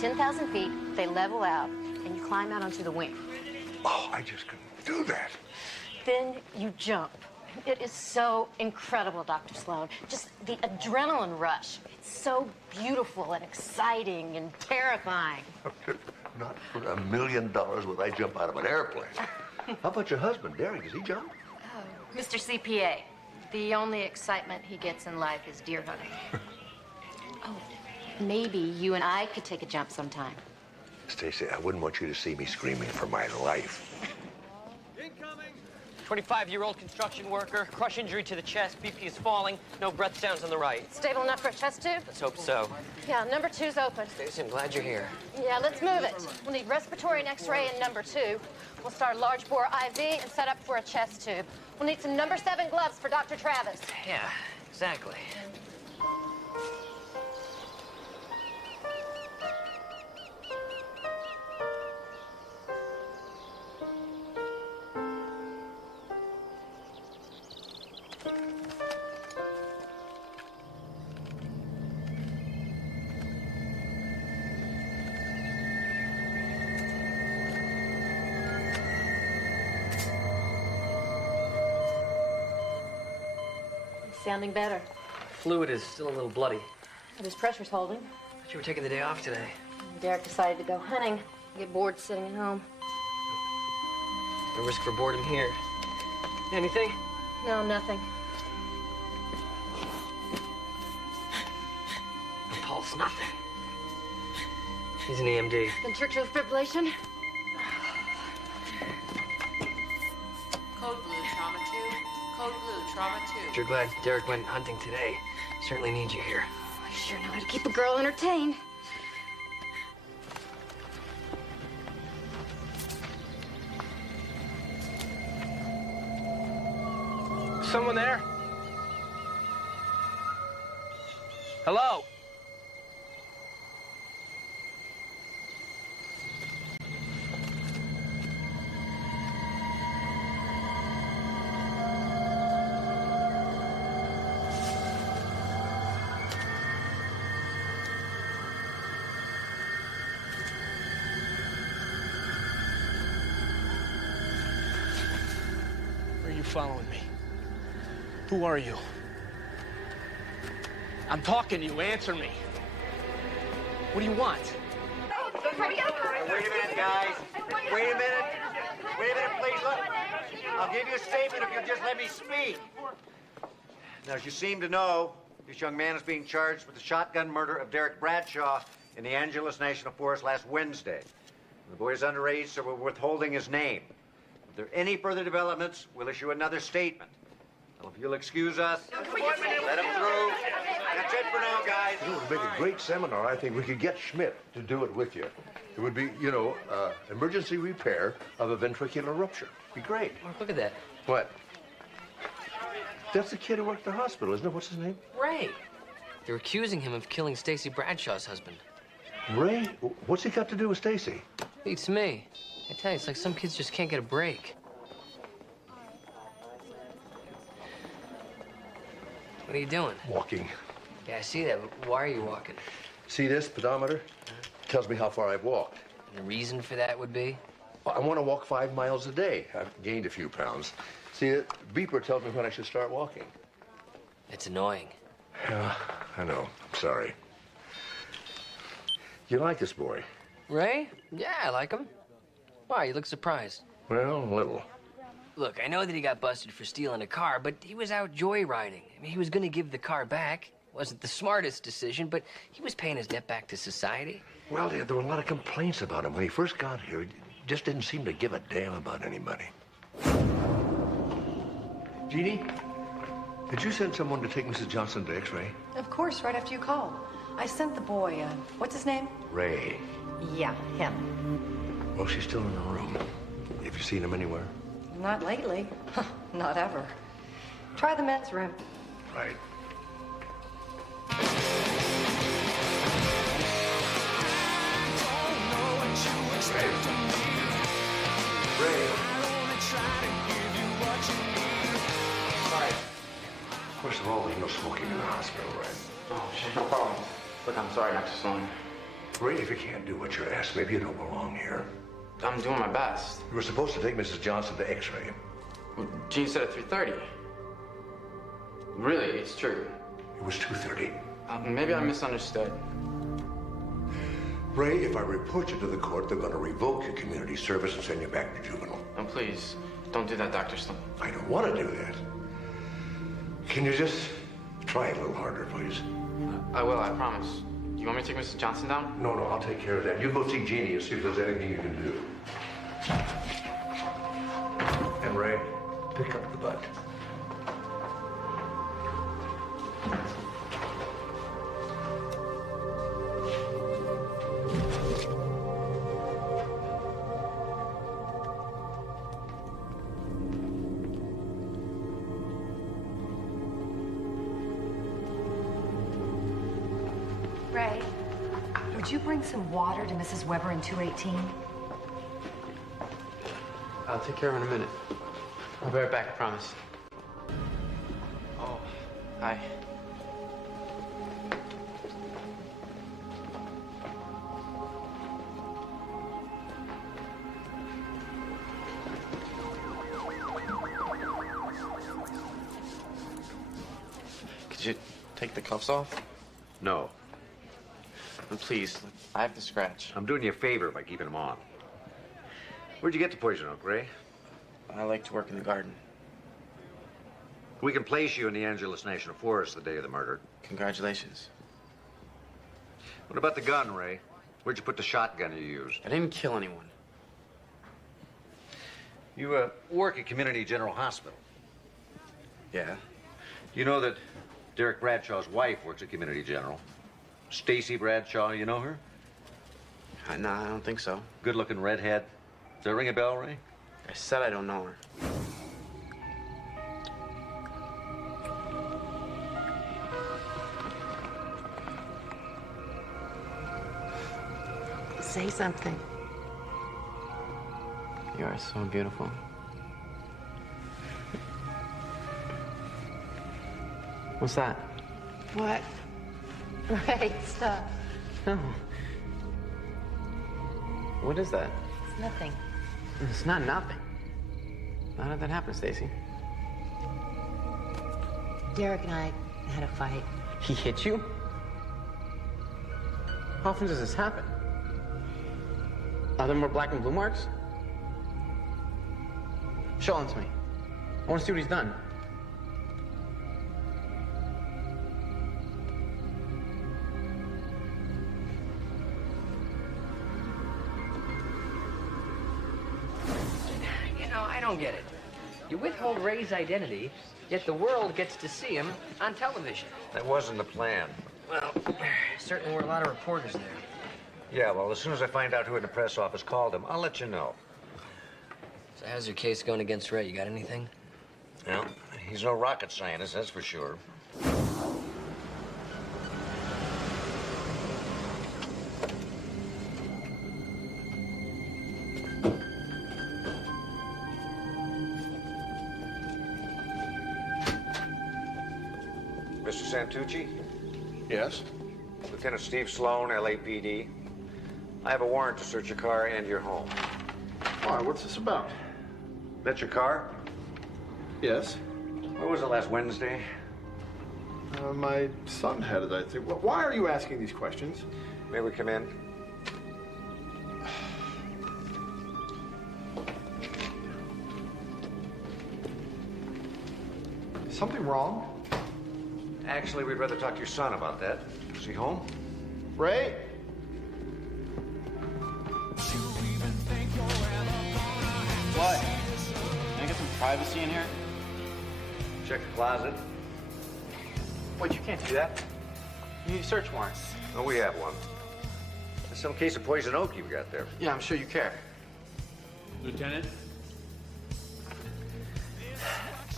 10,000 feet, they level out, and you climb out onto the wing. Oh, I just couldn't do that. Then you jump. It is so incredible, Dr. Sloan. Just the adrenaline rush. It's so beautiful and exciting and terrifying. Not for $1 million would I jump out of an airplane. How about your husband, Derek? Does he jump? Oh, Mr. CPA, the only excitement he gets in life is deer hunting. Oh, maybe you and I could take a jump sometime. Stacy, I wouldn't want you to see me screaming for my life. 25-year-old construction worker, crush injury to the chest, BP is falling, no breath sounds on the right. Stable enough for a chest tube? Let's hope so. Yeah, number 2's open. Stacy, I'm glad you're here. Yeah, let's move it. We'll need respiratory and X-ray in number 2. We'll start a large bore IV and set up for a chest tube. We'll need some number 7 gloves for Dr. Travis. Yeah, exactly. Sounding better. Fluid is still a little bloody. But his pressure's holding. But you were taking the day off today. Derek decided to go hunting. Get bored sitting at home. No risk for boredom here. Anything? No, nothing. No pulse, nothing. He's an EMD. Ventricular fibrillation. Code blue, trauma 2. Code blue, trauma 2. You're glad Derek went hunting today. Certainly need you here. I sure know how to keep a girl entertained. Someone there? Hello? Are you following me? Who are you? I'm talking to you. Answer me. What do you want? Wait a minute, guys. Wait a minute. Wait a minute, please. Look. I'll give you a statement if you'll just let me speak. Now, as you seem to know, this young man is being charged with the shotgun murder of Derek Bradshaw in the Angeles National Forest last Wednesday. The boy is underage, so we're withholding his name. If there are any further developments, we'll issue another statement. Well, if you'll excuse us, let him through. That's it for now, guys. It would make a great seminar. I think we could get Schmidt to do it with you. It would be, you know, emergency repair of a ventricular rupture. Be great. Mark, look at that. What? That's the kid who worked at the hospital, isn't it? What's his name? Ray. They're accusing him of killing Stacy Bradshaw's husband. Ray? What's he got to do with Stacy? Beats me. I tell you, it's like some kids just can't get a break. What are you doing? Walking. Yeah, I see that, but why are you walking? See this pedometer? Tells me how far I've walked. And the reason for that would be? I want to walk 5 miles a day. I've gained a few pounds. See, the beeper tells me when I should start walking. It's annoying. Yeah, I know. I'm sorry. You like this boy? Ray? Yeah, I like him. Why, you look surprised. Well, a little. Look, I know that he got busted for stealing a car, but he was out joyriding. I mean, he was gonna give the car back. Wasn't the smartest decision, but he was paying his debt back to society. Well, there were a lot of complaints about him when he first got here. He just didn't seem to give a damn about anybody. Jeannie, did you send someone to take Mrs. Johnson to X-ray? Of course, right after you called. I sent the boy, what's his name? Ray. Yeah, him. Well, she's still in the room. Have you seen him anywhere? Not lately. Not ever. Try the men's room. Right. Ray. Hi. First of all, there's no smoking in the hospital, right? Oh, no problem. Look, I'm sorry, Dr. Sloan. Ray, if you can't do what you're asked, maybe you don't belong here. I'm doing my best. You were supposed to take Mrs. Johnson to X-ray. Well, Gene said at 3:30. Really, it's true. It was 2:30. Maybe I misunderstood. Ray, if I report you to the court, they're going to revoke your community service and send you back to juvenile. Oh, please, don't do that, Dr. Sloan. I don't want to do that. Can you just try it a little harder, please? I will, I promise. You want me to take Mrs. Johnson down? No, I'll take care of that. You go see Jeannie and see if there's anything you can do. And Ray, pick up the butt. Ray, would you bring some water to Mrs. Weber in 218? I'll take care of it in a minute. I'll be right back, I promise. Oh, hi. Could you take the cuffs off? No. Please, I have the scratch. I'm doing you a favor by keeping them on. Where'd you get the poison oak, Ray? I like to work in the garden. We can place you in the Angeles National Forest the day of the murder. Congratulations. What about the gun, Ray? Where'd you put the shotgun you used? I didn't kill anyone. You work at Community General Hospital. Yeah? You know that Derek Bradshaw's wife works at Community General. Stacy Bradshaw, you know her? No, I don't think so. Good-looking redhead. Does that ring a bell, Ray? I said I don't know her. Say something. You are so beautiful. What's that? What? Ray, stop. No. What is that? It's nothing. It's not nothing. How did that happen, Stacy? Derek and I had a fight. He hit you? How often does this happen? Are there more black and blue marks? Show them to me. I want to see what he's done. I don't get it. You withhold Ray's identity, yet the world gets to see him on television. That wasn't the plan. Well, certainly were a lot of reporters there. Yeah, well, as soon as I find out who in the press office called him, I'll let you know. So how's your case going against Ray? You got anything? Well, he's no rocket scientist, that's for sure. Mr. Santucci? Yes? Lieutenant Steve Sloan, LAPD. I have a warrant to search your car and your home. All right, what's this about? That's your car? Yes. Where was it last Wednesday? My son had it, I think. Well, why are you asking these questions? May we come in? Something wrong? Actually, we'd rather talk to your son about that. Is he home? Ray? What? Can I get some privacy in here? Check the closet. Wait, you can't do that. You need search warrants. Oh, we have one. There's some case of poison oak you've got there. Yeah, I'm sure you care. Lieutenant?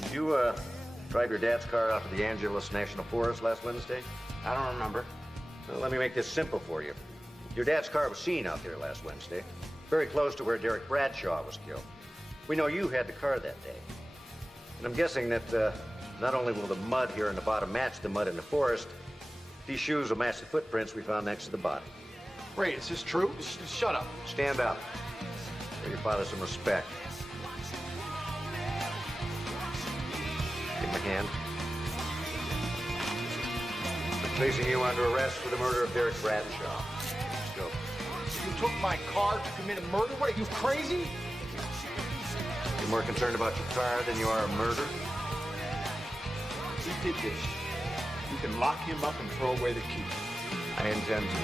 Did you, drive your dad's car out to the Angeles National Forest last Wednesday? I don't remember. Well, let me make this simple for you. Your dad's car was seen out there last Wednesday, very close to where Derek Bradshaw was killed. We know you had the car that day. And I'm guessing that not only will the mud here in the bottom match the mud in the forest, these shoes will match the footprints we found next to the body. Ray, is this true? Shut up. Stand up. Show your father some respect. Give him a hand. I'm placing you under arrest for the murder of Derek Bradshaw. Let's go. You took my car to commit a murder? What, are you crazy? You're more concerned about your car than you are a murder? He did this. You can lock him up and throw away the key. I intend to.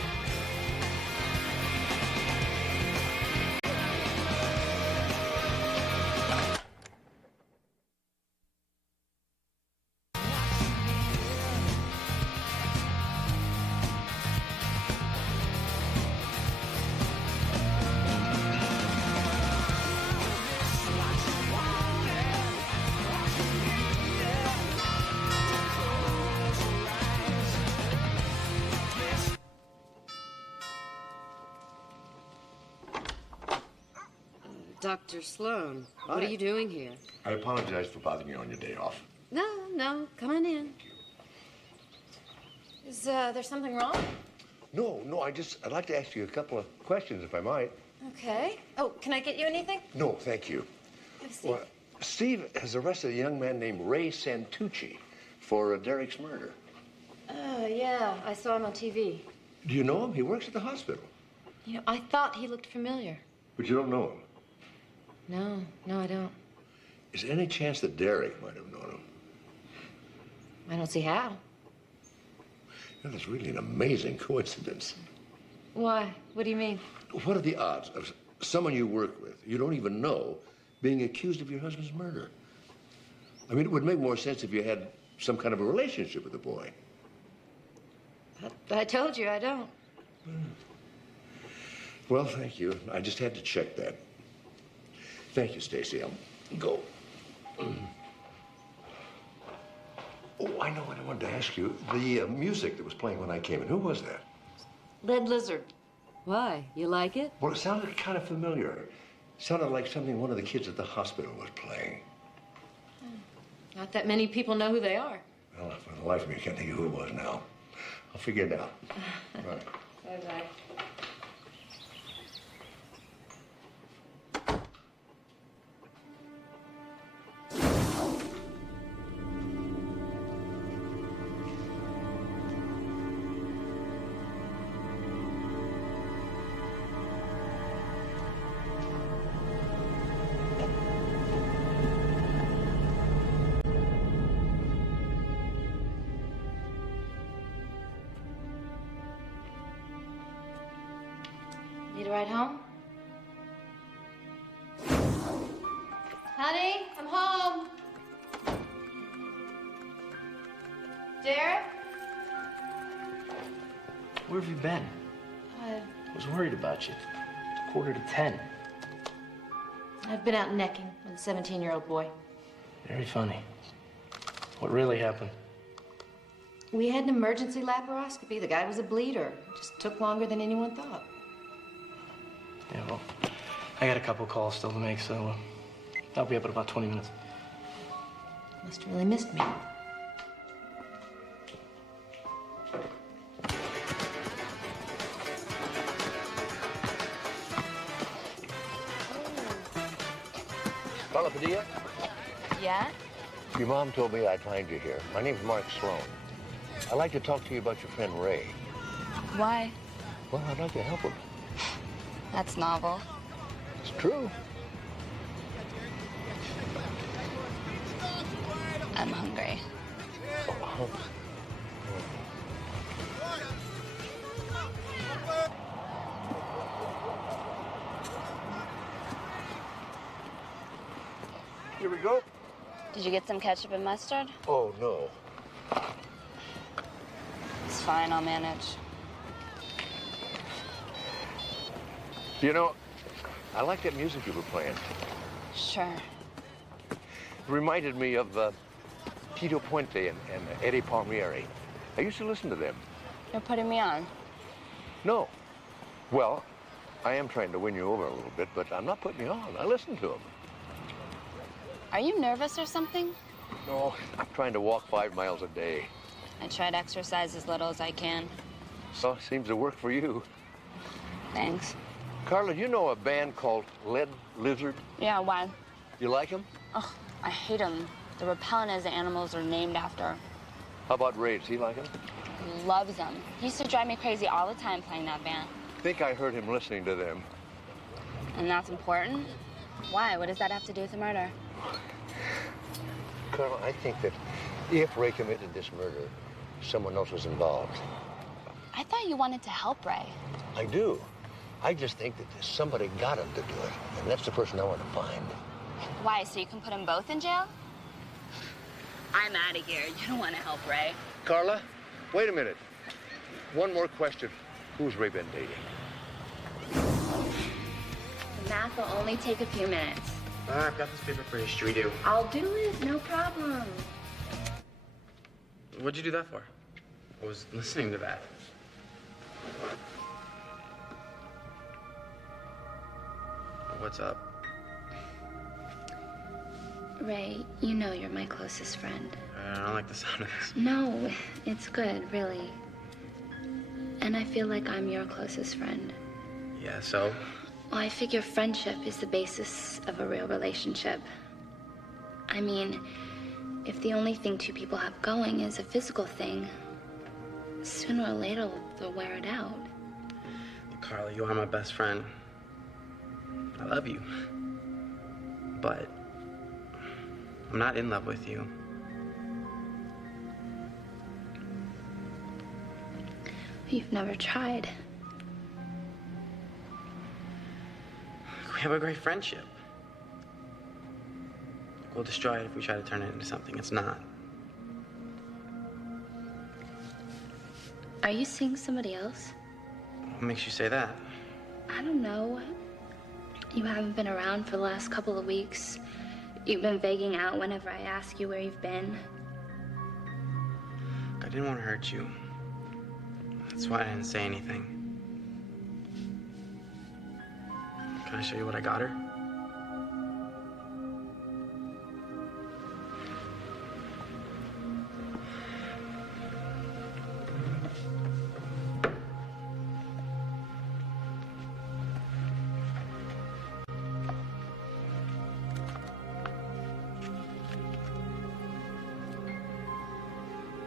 Dr. Sloan, what are you doing here? I apologize for bothering you on your day off. No, come on in. Is there something wrong? No, I'd like to ask you a couple of questions, if I might. Okay. Oh, can I get you anything? No, thank you. Have a seat. Well, Steve has arrested a young man named Ray Santucci for Derek's murder. Oh, yeah, I saw him on TV. Do you know him? He works at the hospital. You know, I thought he looked familiar. But you don't know him. No, I don't. Is there any chance that Derek might have known him? I don't see how. That is really an amazing coincidence. Why? What do you mean? What are the odds of someone you work with, you don't even know, being accused of your husband's murder? I mean, it would make more sense if you had some kind of a relationship with the boy. I told you I don't. Well, thank you. I just had to check that. Thank you, Stacy. I'll go. Oh, I know what I wanted to ask you. The music that was playing when I came in, who was that? Lead Lizard. Why? You like it? Well, it sounded kind of familiar. It sounded like something one of the kids at the hospital was playing. Not that many people know who they are. Well, for the life of me, I can't think of who it was now. I'll figure it out. Right. Bye-bye. Need a ride home? Honey, I'm home. Derek? Where have you been? I was worried about you. It's 9:45. I've been out necking with a 17-year-old boy. Very funny. What really happened? We had an emergency laparoscopy. The guy was a bleeder. It just took longer than anyone thought. Yeah, well, I got a couple calls still to make, so I'll be up in about 20 minutes. Must have really missed me. Paula Padilla? Yeah? Your mom told me I'd find you here. My name's Mark Sloan. I'd like to talk to you about your friend Ray. Why? Well, I'd like to help him. That's novel. It's true. I'm hungry. Here we go. Did you get some ketchup and mustard? Oh, no. It's fine, I'll manage. You know, I like that music you were playing. Sure. It reminded me of Tito Puente and Eddie Palmieri. I used to listen to them. You're putting me on. No. Well, I am trying to win you over a little bit, but I'm not putting you on. I listen to them. Are you nervous or something? No, I'm trying to walk 5 miles a day. I try to exercise as little as I can. So, seems to work for you. Thanks. Carla, you know a band called Lead Lizard? Yeah, why? You like them? Ugh, I hate them. They're repellent as the animals are named after. How about Ray? Does he like them? He loves them. He used to drive me crazy all the time playing that band. I think I heard him listening to them. And that's important? Why? What does that have to do with the murder? Carla, I think that if Ray committed this murder, someone else was involved. I thought you wanted to help Ray. I do. I just think that somebody got him to do it, and that's the person I want to find. Why? So you can put them both in jail? I'm out of here. You don't want to help Ray. Carla, wait a minute. One more question. Who's Ray been dating? The math will only take a few minutes. I've got this paper for you. Should we do? I'll do it. No problem. What'd you do that for? I was listening to that. What's up? Ray, you know you're my closest friend. I don't like the sound of this. No, it's good, really. And I feel like I'm your closest friend. Yeah, so? Well, I figure friendship is the basis of a real relationship. I mean, if the only thing two people have going is a physical thing, sooner or later they'll wear it out. Carla, you are my best friend. I love you. But I'm not in love with you. You've never tried. We have a great friendship. We'll destroy it if we try to turn it into something it's not. Are you seeing somebody else? What makes you say that? I don't know. You haven't been around for the last couple of weeks. You've been vaguing out whenever I ask you where you've been. I didn't want to hurt you. That's why I didn't say anything. Can I show you what I got her?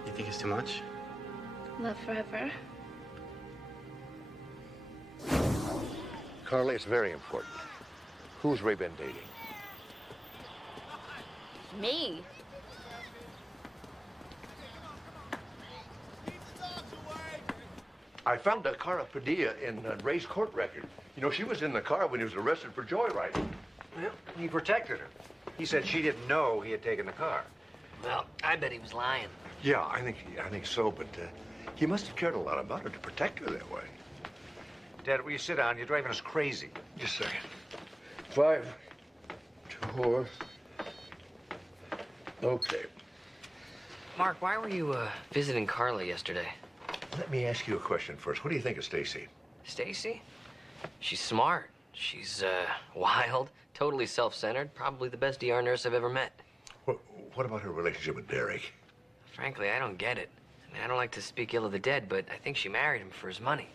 You think it's too much? Love forever. Carla, it's very important. Who's Ray been dating? Me? I found Cara Padilla in Ray's court record. You know, she was in the car when he was arrested for joyriding. Well, he protected her. He said she didn't know he had taken the car. Well, I bet he was lying. Yeah, I think so, but he must have cared a lot about her to protect her that way. Dad, will you sit down? You're driving us crazy. Just a second. 5, 4. Okay. Mark, why were you visiting Carla yesterday? Let me ask you a question first. What do you think of Stacy? Stacy? She's smart. She's wild, totally self-centered, probably the best ER nurse I've ever met. What about her relationship with Derek? Frankly, I don't get it. I mean, I don't like to speak ill of the dead, but I think she married him for his money.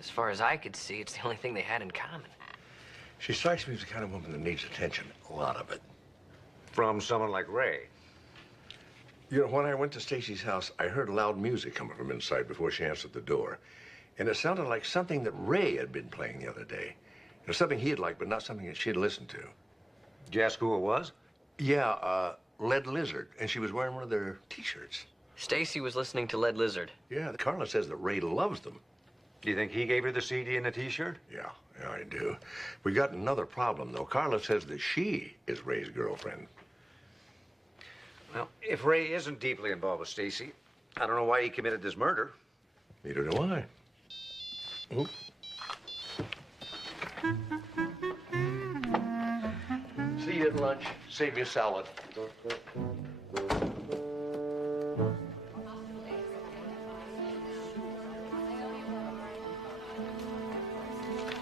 As far as I could see, it's the only thing they had in common. She strikes me as the kind of woman that needs attention, a lot of it. From someone like Ray. You know, when I went to Stacy's house, I heard loud music coming from inside before she answered the door. And it sounded like something that Ray had been playing the other day. You know, something he'd liked, but not something that she'd listened to. Did you ask who it was? Yeah, Lead Lizard, and she was wearing one of their T-shirts. Stacy was listening to Lead Lizard. Yeah, Carla says that Ray loves them. Do you think he gave her the CD and the T-shirt? Yeah, I do. We got another problem, though. Carla says that she is Ray's girlfriend. Well, if Ray isn't deeply involved with Stacy, I don't know why he committed this murder. Neither do I. Oop. See you at lunch. Save me a salad.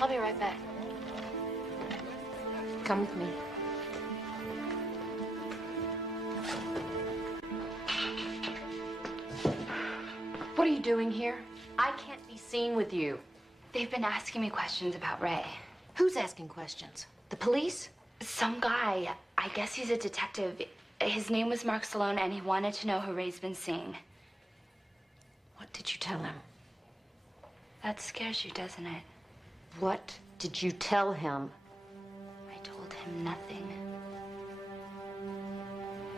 I'll be right back. Come with me. What are you doing here? I can't be seen with you. They've been asking me questions about Ray. Who's asking questions? The police? Some guy, I guess he's a detective. His name was Mark Stallone, and he wanted to know who Ray's been seeing. What did you tell him? That scares you, doesn't it? What did you tell him? I told him nothing.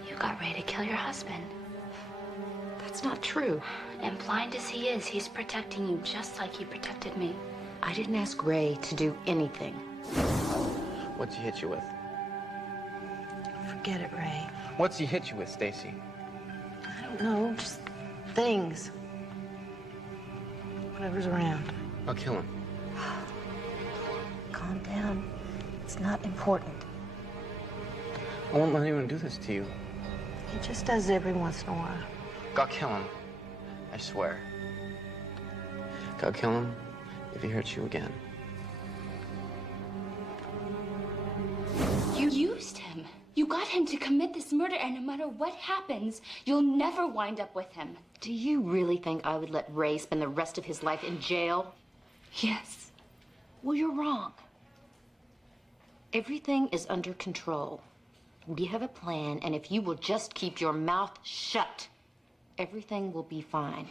You got Ray to kill your husband. That's not true. And blind as he is, he's protecting you just like he protected me. I didn't ask Ray to do anything. What's he hit you with? Forget it, Ray. What's he hit you with, Stacy? I don't know, just things. Whatever's around. I'll kill him. Calm down. It's not important. I won't let anyone do this to you. He just does every once in a while. I'll kill him. I swear. I'll kill him if he hurts you again. You used him. You got him to commit this murder, and no matter what happens, you'll never wind up with him. Do you really think I would let Ray spend the rest of his life in jail? Yes. Well, you're wrong. Everything is under control. We have a plan, and if you will just keep your mouth shut, everything will be fine.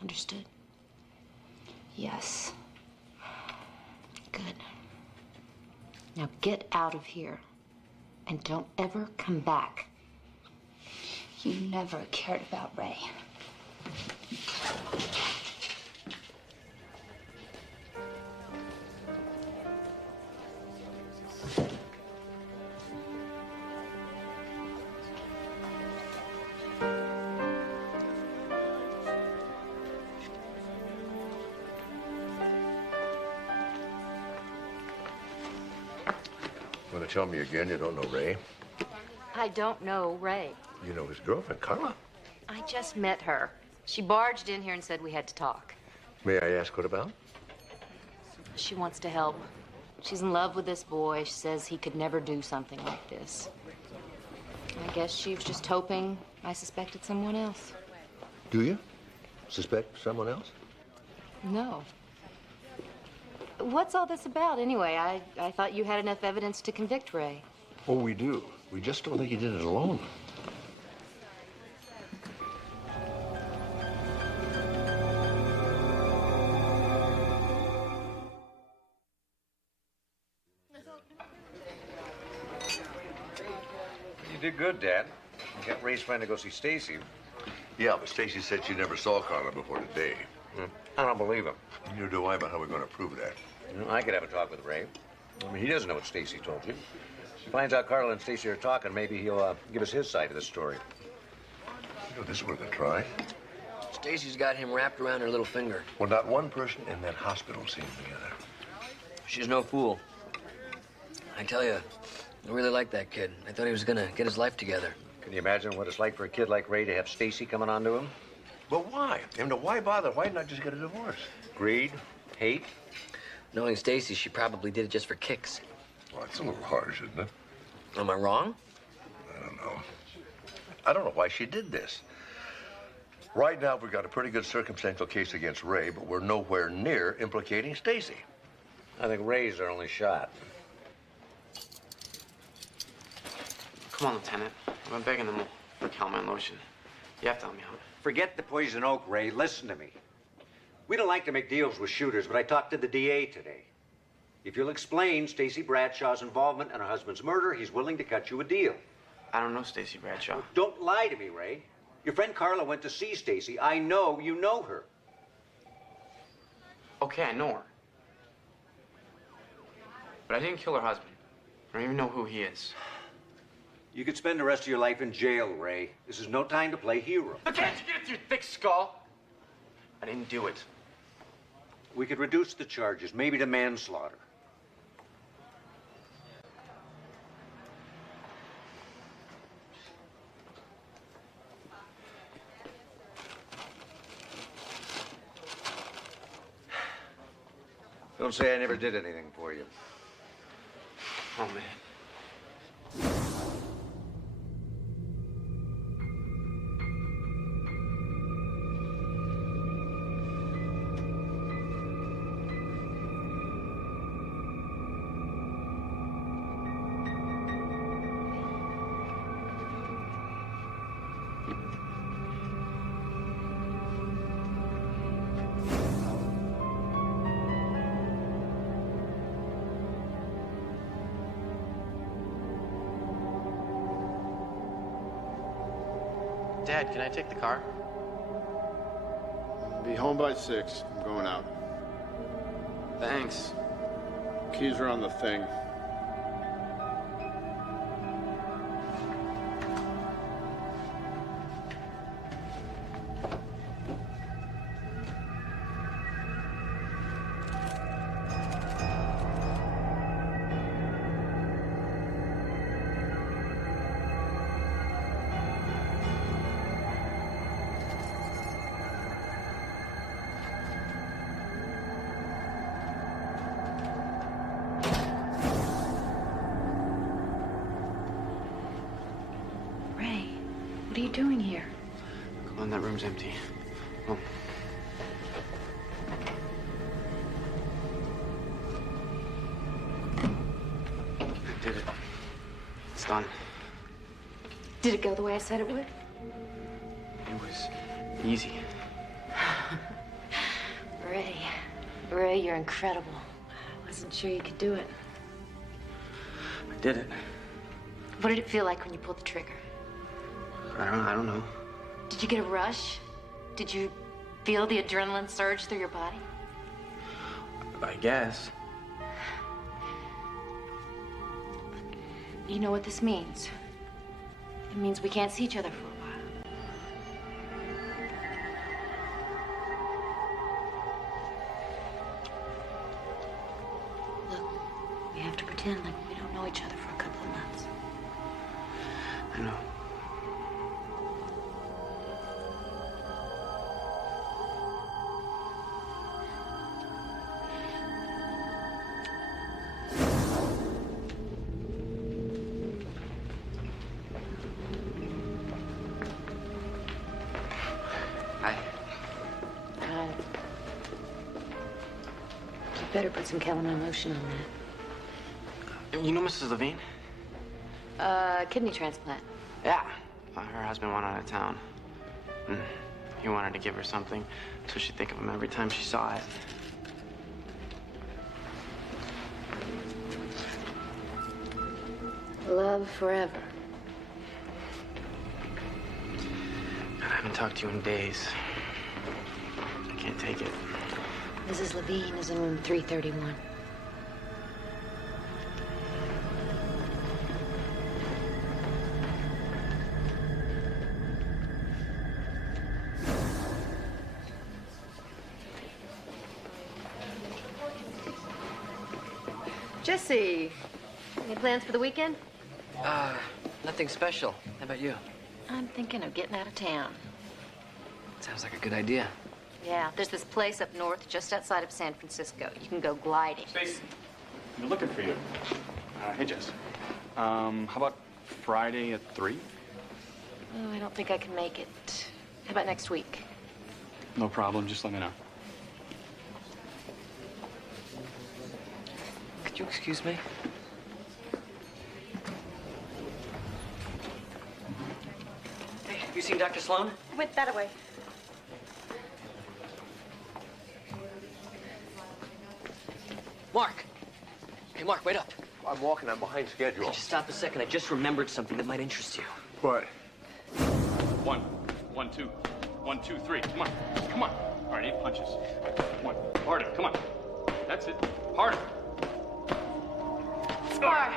Understood? Yes. Good. Now get out of here. And don't ever come back. You never cared about Ray. Want to tell me again you don't know Ray? I don't know Ray. You know his girlfriend, Carla? I just met her. She barged in here and said we had to talk. May I ask what about? She wants to help. She's in love with this boy. She says he could never do something like this. I guess she was just hoping I suspected someone else. Do you? Suspect someone else? No. What's all this about, anyway? I thought you had enough evidence to convict Ray. Oh, we do. We just don't think he did it alone. You did good, Dad. You got Ray's friend to go see Stacy. Yeah, but Stacy said she never saw Carla before today. I don't believe him. Neither do I, but how are we going to prove that? You know, I could have a talk with Ray. I mean, he doesn't know what Stacy told you. If he finds out Carla and Stacy are talking, maybe he'll give us his side of the story. You know, this is worth a try. Stacy's got him wrapped around her little finger. Well, not one person in that hospital seen them together. She's no fool. I tell you, I really like that kid. I thought he was gonna get his life together. Can you imagine what it's like for a kid like Ray to have Stacy coming on to him? But why? I mean, why bother? Why not just get a divorce? Greed? Hate? Knowing Stacy, she probably did it just for kicks. Well, it's a little harsh, isn't it? Am I wrong? I don't know. I don't know why she did this. Right now, we've got a pretty good circumstantial case against Ray, but we're nowhere near implicating Stacy. I think Ray's our only shot. Come on, Lieutenant. I've been begging them for Calmine lotion. You have to help me out. Forget the poison oak, Ray. Listen to me. We don't like to make deals with shooters, but I talked to the DA today. If you'll explain Stacy Bradshaw's involvement in her husband's murder, he's willing to cut you a deal. I don't know Stacy Bradshaw. Don't lie to me, Ray. Your friend Carla went to see Stacy. I know you know her. Okay, I know her. But I didn't kill her husband. I don't even know who he is. You could spend the rest of your life in jail, Ray. This is no time to play hero. But can't you get it through your thick skull? I didn't do it. We could reduce the charges, maybe to manslaughter. Don't say I never did anything for you. Oh, man. Dad, can I take the car? Be home by 6. I'm going out. Thanks. Keys are on the thing. Ray, what are you doing here? Come on, that room's empty. Oh. I did it. It's done. Did it go the way I said it would? It was easy. Ray, you're incredible. I wasn't sure you could do it. I did it. What did it feel like when you pulled the trigger? I don't know. Did you get a rush? Did you feel the adrenaline surge through your body? I guess. You know what this means? It means we can't see each other for a while. Look, we have to pretend like we don't know each other for a couple of months. I know. Hi. You better put some Calamine lotion on that. You know Mrs. Levine? Kidney transplant. Yeah. Her husband went out of town. He wanted to give her something so she'd think of him every time she saw it. Love forever. God, I haven't talked to you in days. I can't take it. Mrs. Levine is in room 331. Jesse, any plans for the weekend? Nothing special. How about you? I'm thinking of getting out of town. Sounds like a good idea. Yeah, there's this place up north just outside of San Francisco. You can go gliding. Stacy, we're looking for you. Hey, Jess. How about Friday at 3? Oh, I don't think I can make it. How about next week? No problem. Just let me know. Could you excuse me? Hey, have you seen Dr. Sloan? Went that way. Mark! Hey, Mark, wait up. I'm walking. I'm behind schedule. Just stop a second. I just remembered something that might interest you. What? 1, 1, 2, 1, 2, 3. Come on. Come on. All right, 8 punches. 1. Harder. Come on. That's it. Harder. Spar!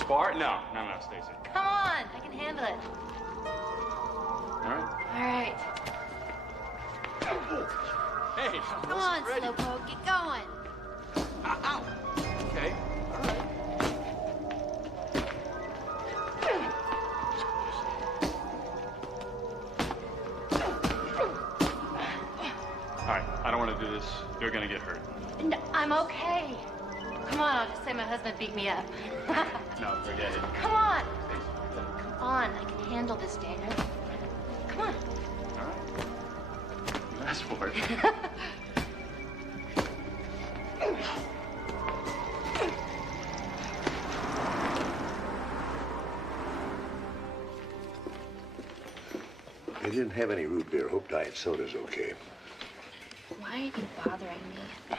Spar? No, Stacy. Come on, I can handle it. All right. All right. Hey, Come on, Slowpoke, get going. Ow. Okay. All right. All right, I don't want to do this. You're going to get hurt. No, I'm okay. Come on, I'll just say my husband beat me up. No, forget it. Come on. Come on, I can handle this, Daniel. Come on. All right. You asked for it. They didn't have any root beer. Hope diet soda's okay. Why are you bothering me?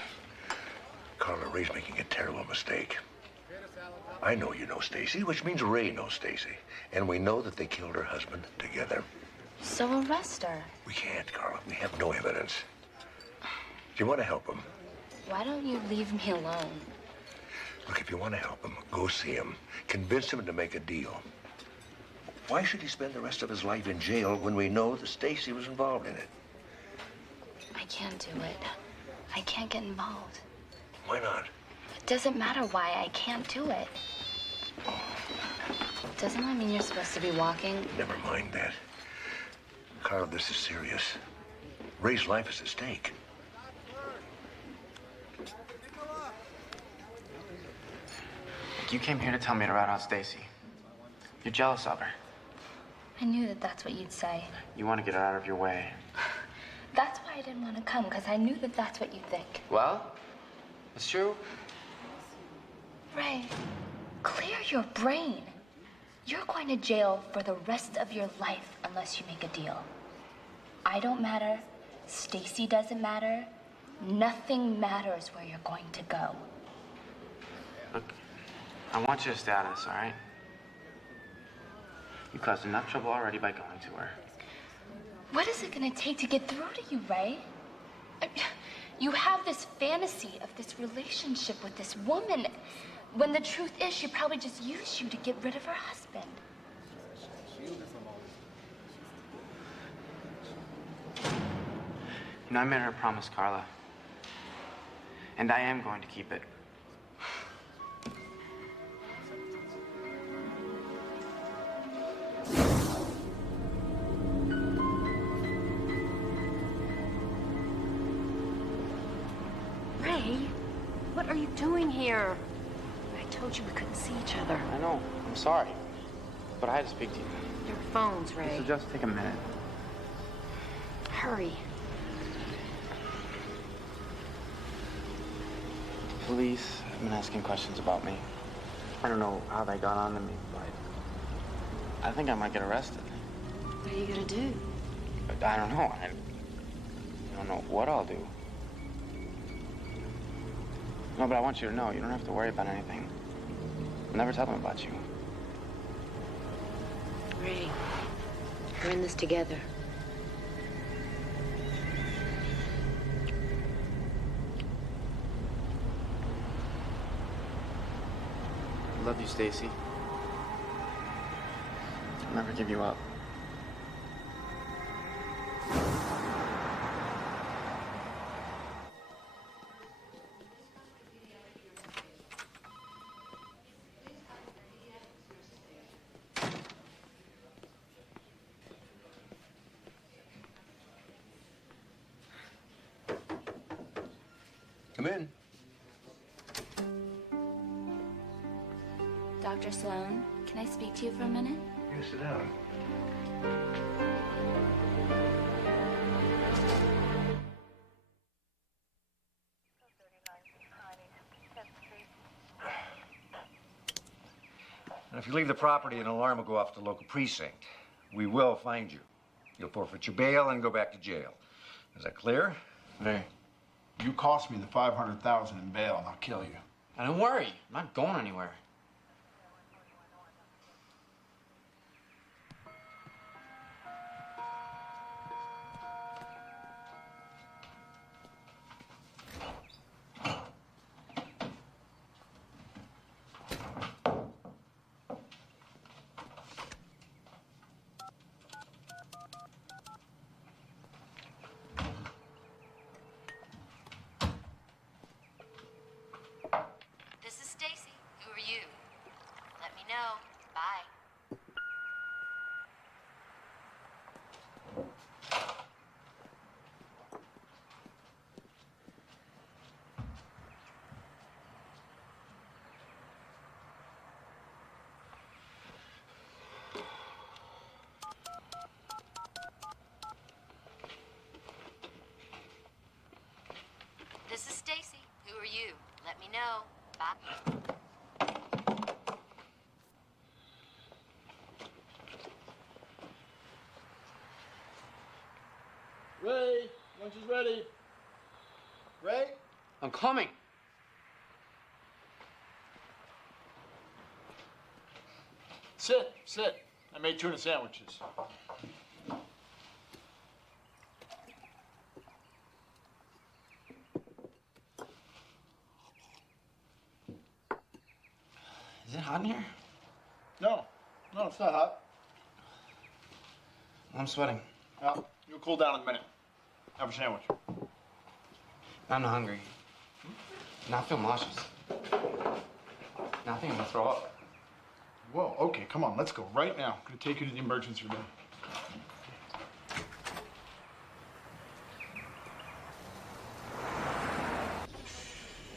Carla, Ray's making a terrible mistake. I know you know Stacy, which means Ray knows Stacy. And we know that they killed her husband together. So arrest her. We can't, Carla. We have no evidence. If you want to help him, Why don't you leave me alone? look, if you want to help him, go see him. Convince him to make a deal. Why should he spend the rest of his life in jail when we know that Stacy was involved in it? I can't do it. I can't get involved. Why not? It doesn't matter why. I can't do it. Doesn't that mean you're supposed to be walking? Never mind that. Carla, this is serious. Ray's life is at stake. You came here to tell me to rat on Stacy. You're jealous of her. I knew that that's what you'd say. You want to get her out of your way. That's why I didn't want to come, because I knew that that's what you'd think. Well, it's true. Ray, clear your brain. You're going to jail for the rest of your life unless you make a deal. I don't matter. Stacy doesn't matter. Nothing matters where you're going to go. Look, I want you to stay out of this, all right? You caused enough trouble already by going to her. What is it going to take to get through to you, Ray? You have this fantasy of this relationship with this woman, when the truth is she probably just used you to get rid of her husband. You know, I made her a promise, Carla. And I am going to keep it. Ray, what are you doing here? I told you we couldn't see each other. I know. I'm sorry. But I had to speak to you. Your phone's, Ray. So just take a minute. Hurry. Police have been asking questions about me. I don't know how they got on to me, but I think I might get arrested. What are you gonna do? But I don't know. I don't know what I'll do. No, but I want you to know, you don't have to worry about anything. I'll never tell them about you. Ray, we're in this together. I love you, Stacy. I'll never give you up. Come in. Dr. Sloan, can I speak to you for a minute? Yeah, sit down. And if you leave the property, an alarm will go off at the local precinct. We will find you. You'll forfeit your bail and go back to jail. Is that clear? Hey, you cost me the $500,000 in bail, and I'll kill you. And don't worry, I'm not going anywhere. This is Stacy. Who are you? Let me know. Bye. This is Stacy. Who are you? Let me know. Bye. Ray, lunch is ready. Ray? I'm coming. Sit. I made tuna sandwiches. Is it hot in here? No, it's not hot. I'm sweating. Well, you'll cool down in a minute. Have a sandwich. I'm not hungry. Now I feel nauseous. Now I think I'm gonna throw up. Whoa, okay, come on, let's go right now. I'm gonna take you to the emergency room.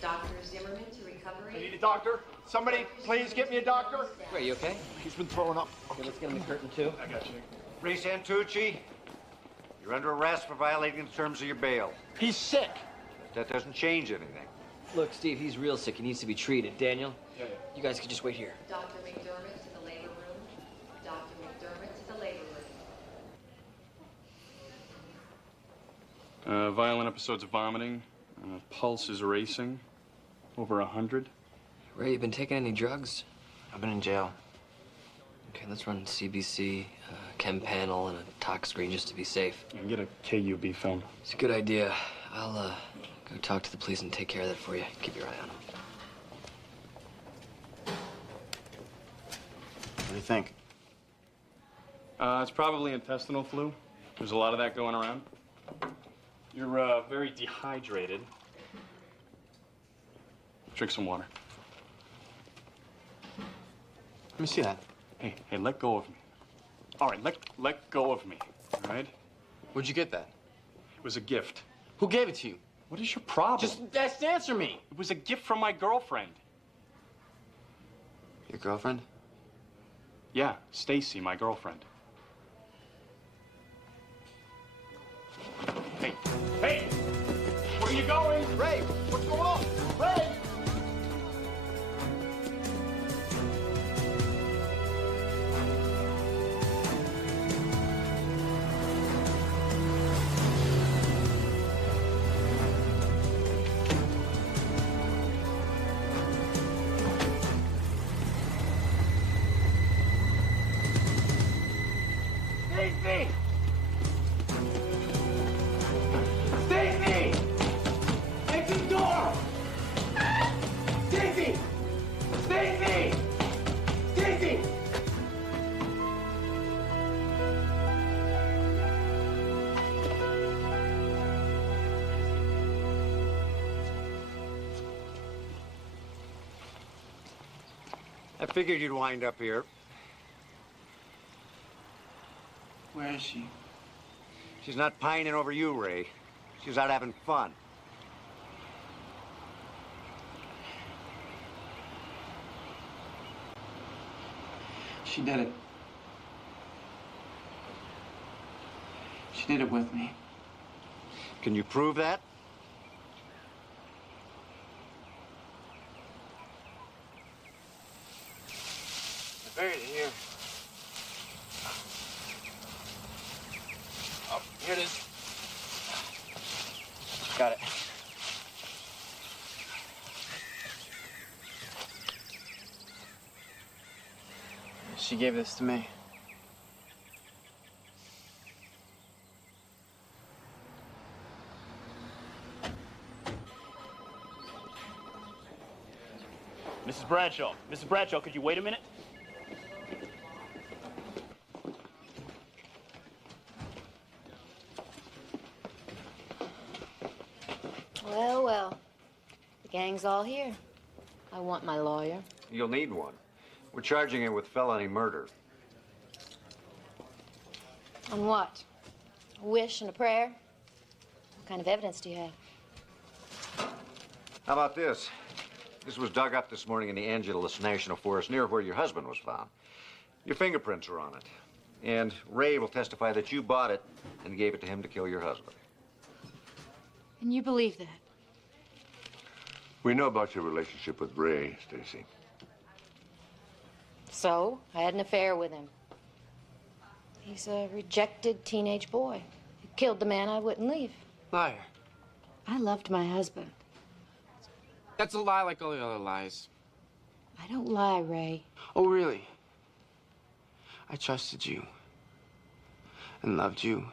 Dr. Zimmerman to recovery. I need a doctor. Somebody, please get me a doctor. Wait, you okay? He's been throwing up. Okay, let's get him the curtain too. I got you. Ray Santucci, you're under arrest for violating the terms of your bail. He's sick. That doesn't change anything. Look, Steve, he's real sick. He needs to be treated. Daniel, Yeah. you guys could just wait here. Dr. McDermott to the labor room. Dr. McDermott to the labor room. Violent episodes of vomiting. Pulse is racing. Over 100. Ray, you been taking any drugs? I've been in jail. Okay, let's run CBC, chem panel, and a tox screen just to be safe. And get a KUB film. It's a good idea. I'll go talk to the police and take care of that for you. Keep your eye on him. What do you think? It's probably intestinal flu. There's a lot of that going around. You're very dehydrated. Drink some water. Let me see that. Hey, let go of me. All right, let go of me, all right? Where'd you get that? It was a gift. Who gave it to you? What is your problem? Just answer me. It was a gift from my girlfriend. Your girlfriend? Yeah, Stacy, my girlfriend. Hey! Where are you going? Ray, what's going on? Ray! Stacy! Stacy! Exit door! Stacy! Stacy! Stacy! I figured you'd wind up here. Where is she? She's not pining over you, Ray. She's out having fun. She did it. She did it with me. Can you prove that? I buried it here. Oh, here it is. Got it. She gave this to me. Mrs. Bradshaw. Mrs. Bradshaw, could you wait a minute? Well, well. The gang's all here. I want my lawyer. You'll need one. We're charging him with felony murder. On what? A wish and a prayer? What kind of evidence do you have? How about this? This was dug up this morning in the Angeles National Forest near where your husband was found. Your fingerprints are on it. And Ray will testify that you bought it and gave it to him to kill your husband. And you believe that? We know about your relationship with Ray, Stacy. So, I had an affair with him. He's a rejected teenage boy. He killed the man I wouldn't leave. Liar. I loved my husband. That's a lie like all the other lies. I don't lie, Ray. Oh, really? I trusted you. And loved you.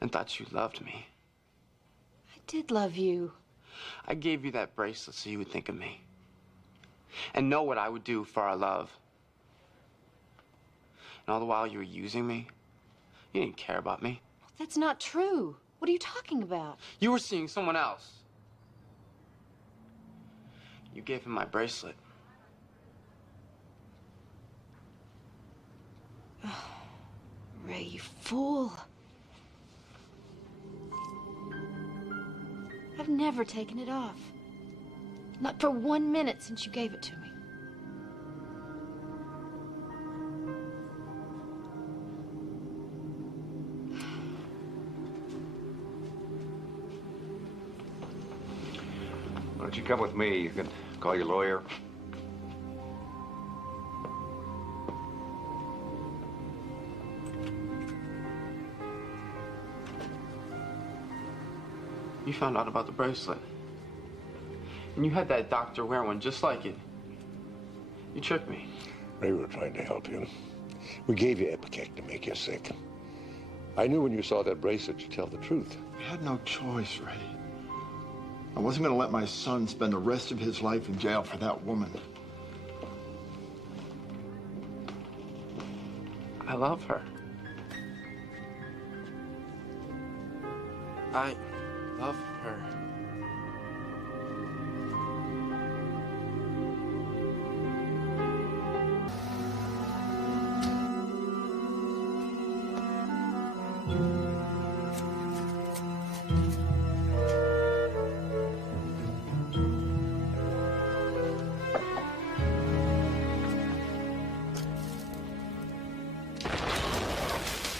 And thought you loved me. I did love you. I gave you that bracelet so you would think of me. and know what I would do for our love. And all the while you were using me. You didn't care about me. That's not true. What are you talking about? You were seeing someone else. You gave him my bracelet. Ray, you fool. I've never taken it off. Not for 1 minute since you gave it to me. Why don't you come with me? You can call your lawyer. You found out about the bracelet. And you had that doctor wear one just like it. You tricked me. Ray, we were trying to help you. We gave you Ipecac to make you sick. I knew when you saw that bracelet you'd tell the truth. I had no choice, Ray. I wasn't going to let my son spend the rest of his life in jail for that woman. I love her. I love her.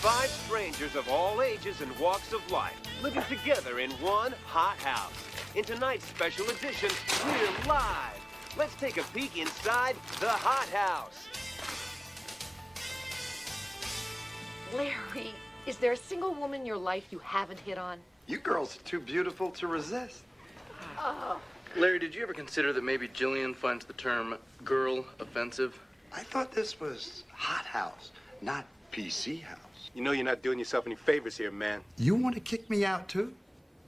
Five strangers of all ages and walks of life living together in one hot house. In tonight's special edition, we're live. Let's take a peek inside the hot house. Larry, is there a single woman in your life you haven't hit on? You girls are too beautiful to resist. Oh. Larry, did you ever consider that maybe Jillian finds the term girl offensive? I thought this was hot house, not PC house. You know you're not doing yourself any favors here, man. You want to kick me out, too?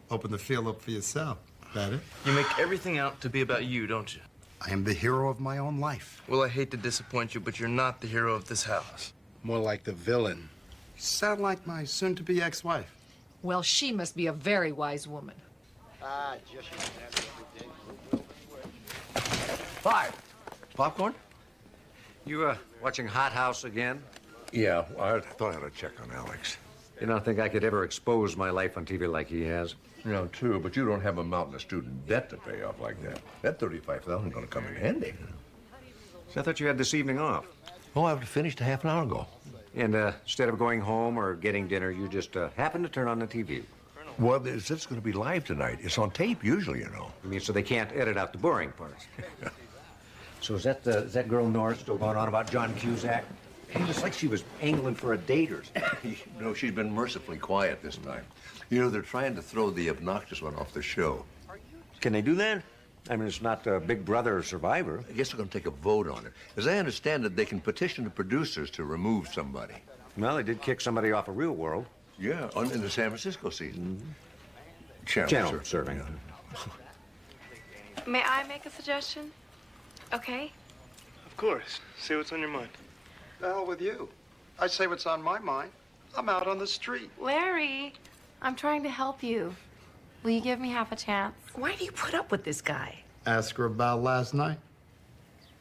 Open the field up for yourself. That it? You make everything out to be about you, don't you? I am the hero of my own life. Well, I hate to disappoint you, but you're not the hero of this house. More like the villain. You sound like my soon-to-be ex-wife. Well, she must be a very wise woman. Five. Popcorn? You, watching Hot House again? Yeah, I thought I ought to check on Alex. You don't think I could ever expose my life on TV like he has? You know, true, but you don't have a mountain of student debt to pay off like that. That $35,000 is going to come in handy. So I thought you had this evening off. Oh, I finished a half an hour ago. And instead of going home or getting dinner, you just happened to turn on the TV. Well, it's going to be live tonight. It's on tape usually, you know. You mean so they can't edit out the boring parts? So is that girl Nora still going on about John Cusack? It's like she was angling for a date or something. No, she's been mercifully quiet this time. You know, they're trying to throw the obnoxious one off the show. Can they do that? I mean, it's not Big Brother or Survivor. I guess they're going to take a vote on it. As I understand it, they can petition the producers to remove somebody. Well, they did kick somebody off of Real World. Yeah, in the San Francisco season. Channel serving. May I make a suggestion? Okay? Of course. Say what's on your mind. The hell with you. I say what's on my mind. I'm out on the street. Larry, I'm trying to help you. Will you give me half a chance? Why do you put up with this guy? Ask her about last night.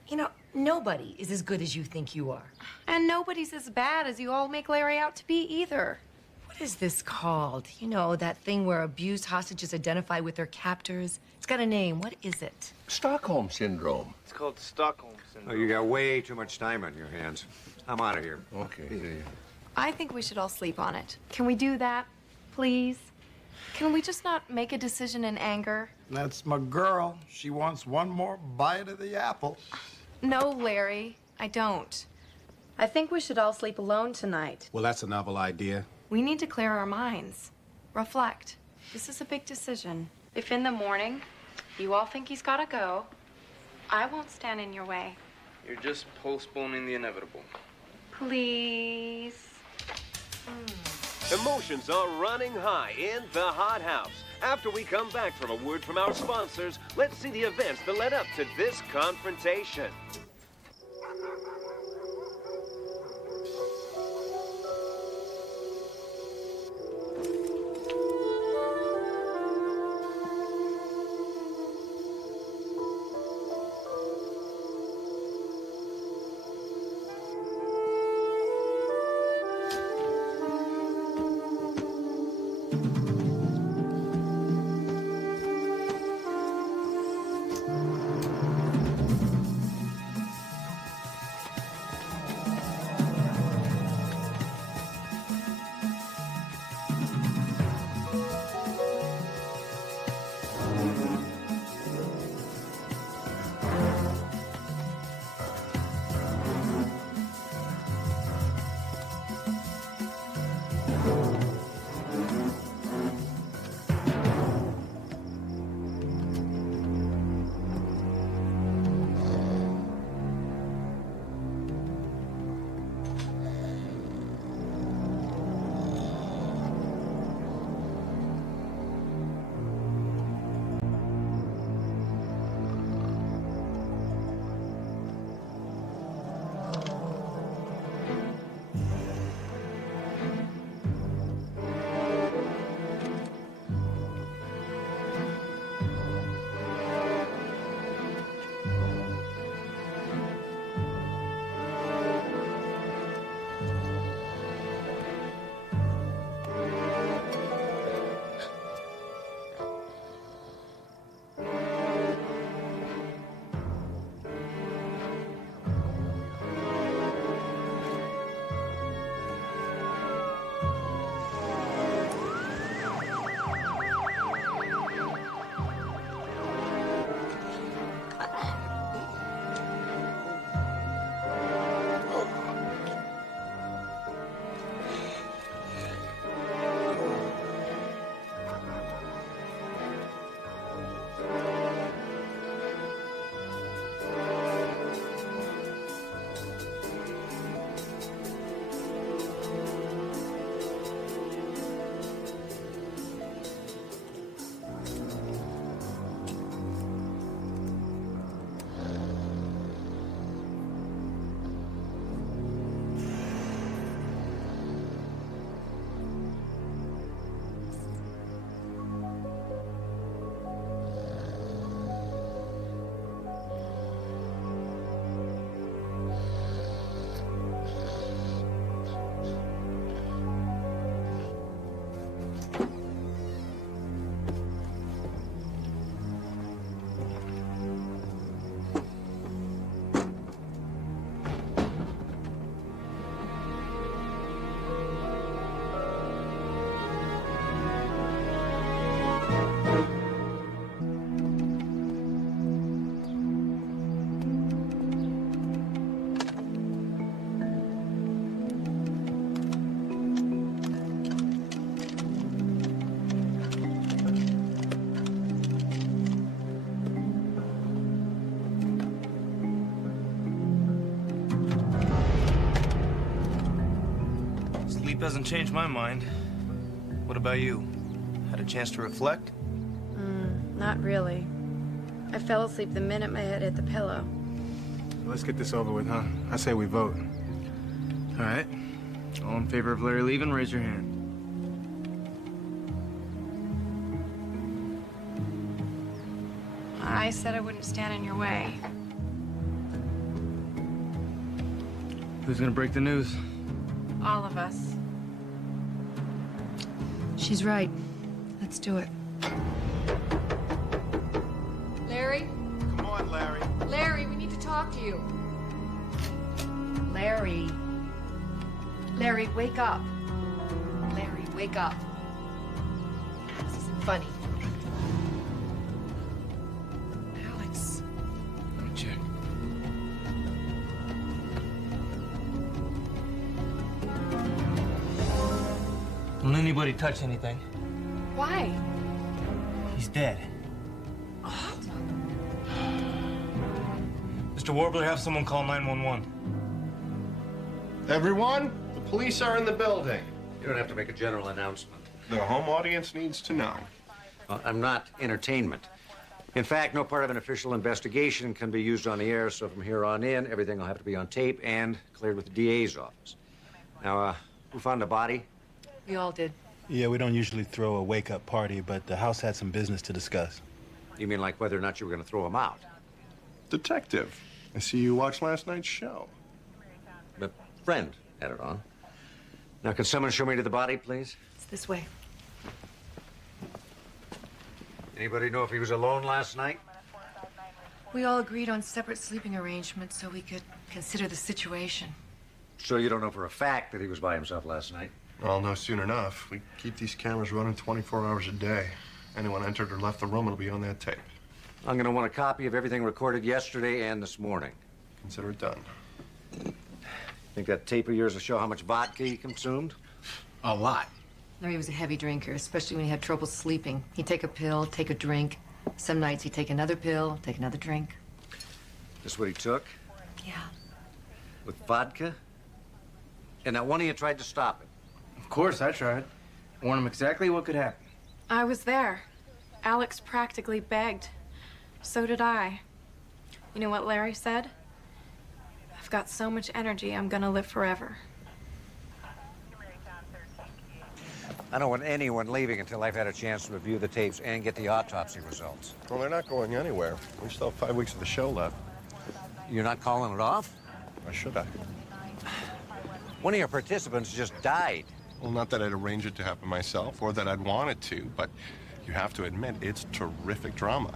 You know, nobody is as good as you think you are. And nobody's as bad as you all make Larry out to be either. What is this called? You know, that thing where abused hostages identify with their captors? It's got a name. What is it? Stockholm Syndrome. It's called Stockholm Syndrome. Oh, you got way too much time on your hands. I'm out of here. Okay. I think we should all sleep on it. Can we do that, please? Can we just not make a decision in anger? That's my girl. She wants one more bite of the apple. No, Larry, I don't. I think we should all sleep alone tonight. Well, that's a novel idea. We need to clear our minds. Reflect. This is a big decision. If in the morning you all think he's gotta go, I won't stand in your way. You're just postponing the inevitable. Please. Emotions are running high in the Hot House. After we come back from a word from our sponsors, let's see the events that led up to this confrontation. Sleep hasn't changed my mind. What about you? Had a chance to reflect? Not really. I fell asleep the minute my head hit the pillow. Let's get this over with, huh? I say we vote. All right. All in favor of Larry leaving, raise your hand. I said I wouldn't stand in your way. Who's gonna break the news? All of us. She's right. Let's do it. Larry? Come on, Larry. Larry, we need to talk to you. Larry. Larry, wake up. Larry, wake up. This isn't funny. Alex. Let me check. Don't anybody touch anything. Why? He's dead. Mr. Warbler, have someone call 911. Everyone, the police are in the building. You don't have to make a general announcement. The home audience needs to know. I'm not entertainment. In fact, no part of an official investigation can be used on the air, so from here on in, everything will have to be on tape and cleared with the DA's office. Now, who found the body? We all did. Yeah, we don't usually throw a wake-up party, but the house had some business to discuss. You mean like whether or not you were going to throw him out? Detective, I see you watched last night's show. The friend had it on. Now, can someone show me to the body, please? It's this way. Anybody know if he was alone last night? We all agreed on separate sleeping arrangements so we could consider the situation. So you don't know for a fact that he was by himself last night? I'll know soon enough. We keep these cameras running 24 hours a day. Anyone entered or left the room, it'll be on that tape. I'm going to want a copy of everything recorded yesterday and this morning. Consider it done. Think that tape of yours will show how much vodka he consumed? A lot. Larry was a heavy drinker, especially when he had trouble sleeping. He'd take a pill, take a drink. Some nights he'd take another pill, take another drink. This what he took? Yeah. With vodka? And now one of you tried to stop it. Of course, I tried. I warned him exactly what could happen. I was there. Alex practically begged. So did I. You know what Larry said? I've got so much energy, I'm gonna live forever. I don't want anyone leaving until I've had a chance to review the tapes and get the autopsy results. Well, they're not going anywhere. We still have 5 weeks of the show left. You're not calling it off? Why should I? One of your participants just died. Well, not that I'd arrange it to happen myself or that I'd want it to, but you have to admit, it's terrific drama.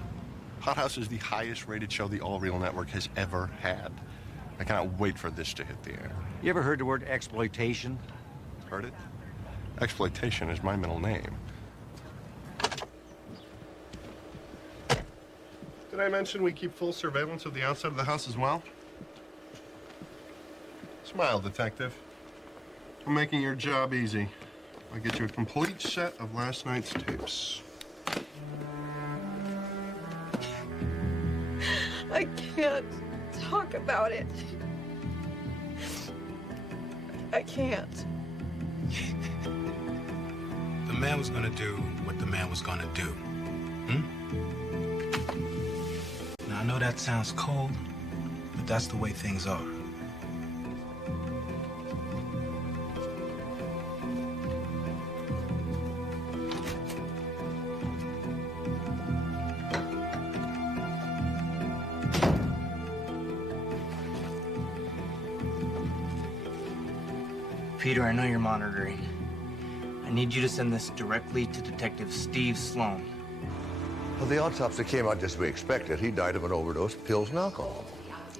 Hot House is the highest rated show the All Real Network has ever had. I cannot wait for this to hit the air. You ever heard the word exploitation? Heard it? Exploitation is my middle name. Did I mention we keep full surveillance of the outside of the house as well? Smile, detective. I'm making your job easy. I'll get you a complete set of last night's tapes. I can't talk about it. I can't. The man was gonna do what the man was gonna do. Now, I know that sounds cold, but that's the way things are. Peter, I know you're monitoring. I need you to send this directly to Detective Steve Sloan. Well, the autopsy came out just as we expected. He died of an overdose of pills and alcohol.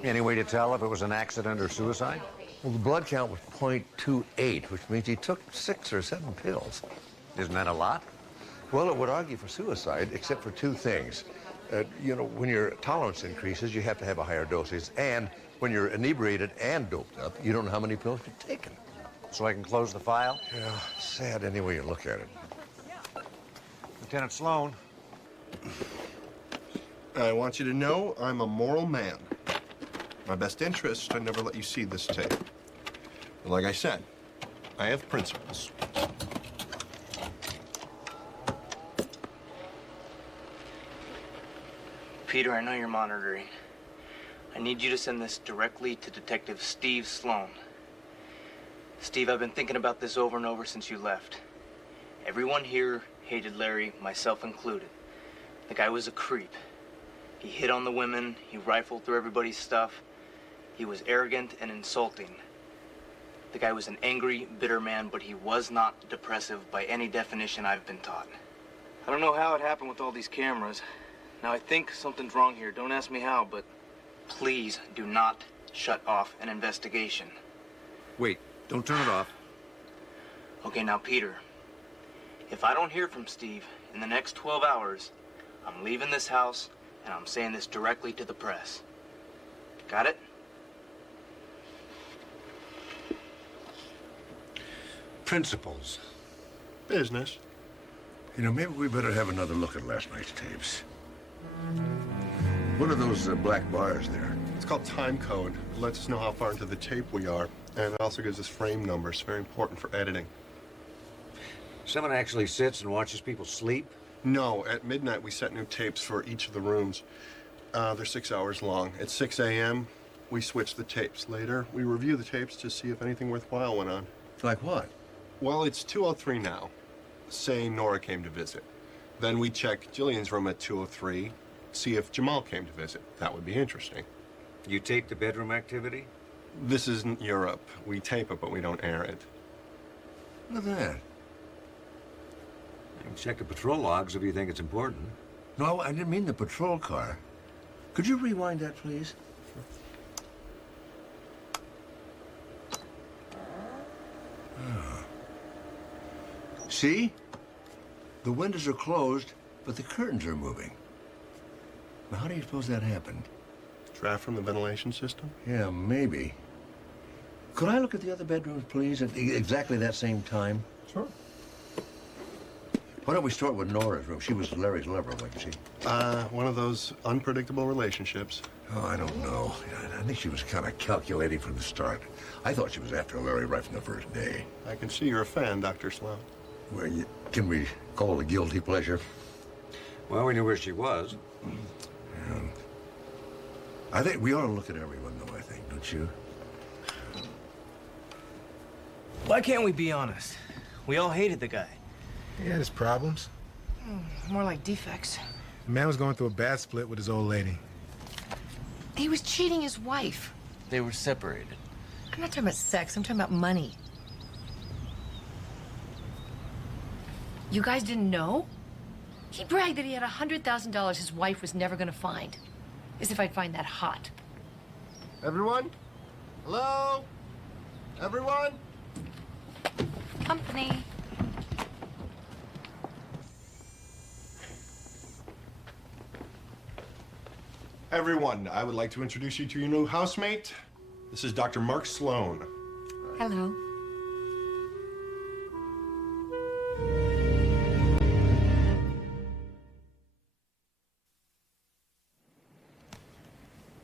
Any way to tell if it was an accident or suicide? Well, the blood count was .28, which means he took 6 or 7 pills. Isn't that a lot? Well, it would argue for suicide, except for 2 things. You know, when your tolerance increases, you have to have a higher dosage. And when you're inebriated and doped up, you don't know how many pills you've taken. So I can close the file? Yeah, sad any way you look at it. Lieutenant Sloan. I want you to know I'm a moral man. My best interest, I never let you see this tape. But like I said, I have principles. Peter, I know you're monitoring. I need you to send this directly to Detective Steve Sloan. Steve, I've been thinking about this over and over since you left. Everyone here hated Larry, myself included. The guy was a creep. He hit on the women, he rifled through everybody's stuff. He was arrogant and insulting. The guy was an angry, bitter man, but he was not depressive by any definition I've been taught. I don't know how it happened with all these cameras. Now, I think something's wrong here. Don't ask me how, but please do not shut off an investigation. Wait, don't turn it off. Okay, now, Peter, if I don't hear from Steve in the next 12 hours, I'm leaving this house, and I'm saying this directly to the press. Got it? Principles. Business. You know, maybe we better have another look at last night's tapes. What are those black bars there? It's called time code. It lets us know how far into the tape we are. And it also gives us frame numbers, very important for editing. Someone actually sits and watches people sleep? No, at midnight we set new tapes for each of the rooms. They're 6 hours long. At 6 a.m., we switch the tapes. Later, we review the tapes to see if anything worthwhile went on. Like what? Well, it's 2:03 now. Say Nora came to visit. Then we check Jillian's room at 2:03, see if Jamal came to visit. That would be interesting. You tape the bedroom activity? This isn't Europe. We tape it, but we don't air it. Look at that. You can check the patrol logs if you think it's important. No, I didn't mean the patrol car. Could you rewind that, please? Oh. See? The windows are closed, but the curtains are moving. Now, how do you suppose that happened? Draft from the ventilation system? Yeah, maybe. Could I look at the other bedrooms, please, at exactly that same time? Sure. Why don't we start with Nora's room? She was Larry's lover, wasn't she? One of those unpredictable relationships. Oh, I don't know. I think she was kind of calculating from the start. I thought she was after Larry right from the first day. I can see you're a fan, Dr. Sloan. Well, can we call it a guilty pleasure? Well, we knew where she was. Yeah. I think we ought to look at everyone, though, I think, don't you? Why can't we be honest? We all hated the guy. He had his problems. More like defects. The man was going through a bad split with his old lady. He was cheating his wife. They were separated. I'm not talking about sex, I'm talking about money. You guys didn't know? He bragged that he had $100,000 his wife was never gonna find. As if I'd find that hot. Everyone? Hello? Everyone? Company. Everyone, I would like to introduce you to your new housemate. This is Dr. Mark Sloan. Hello.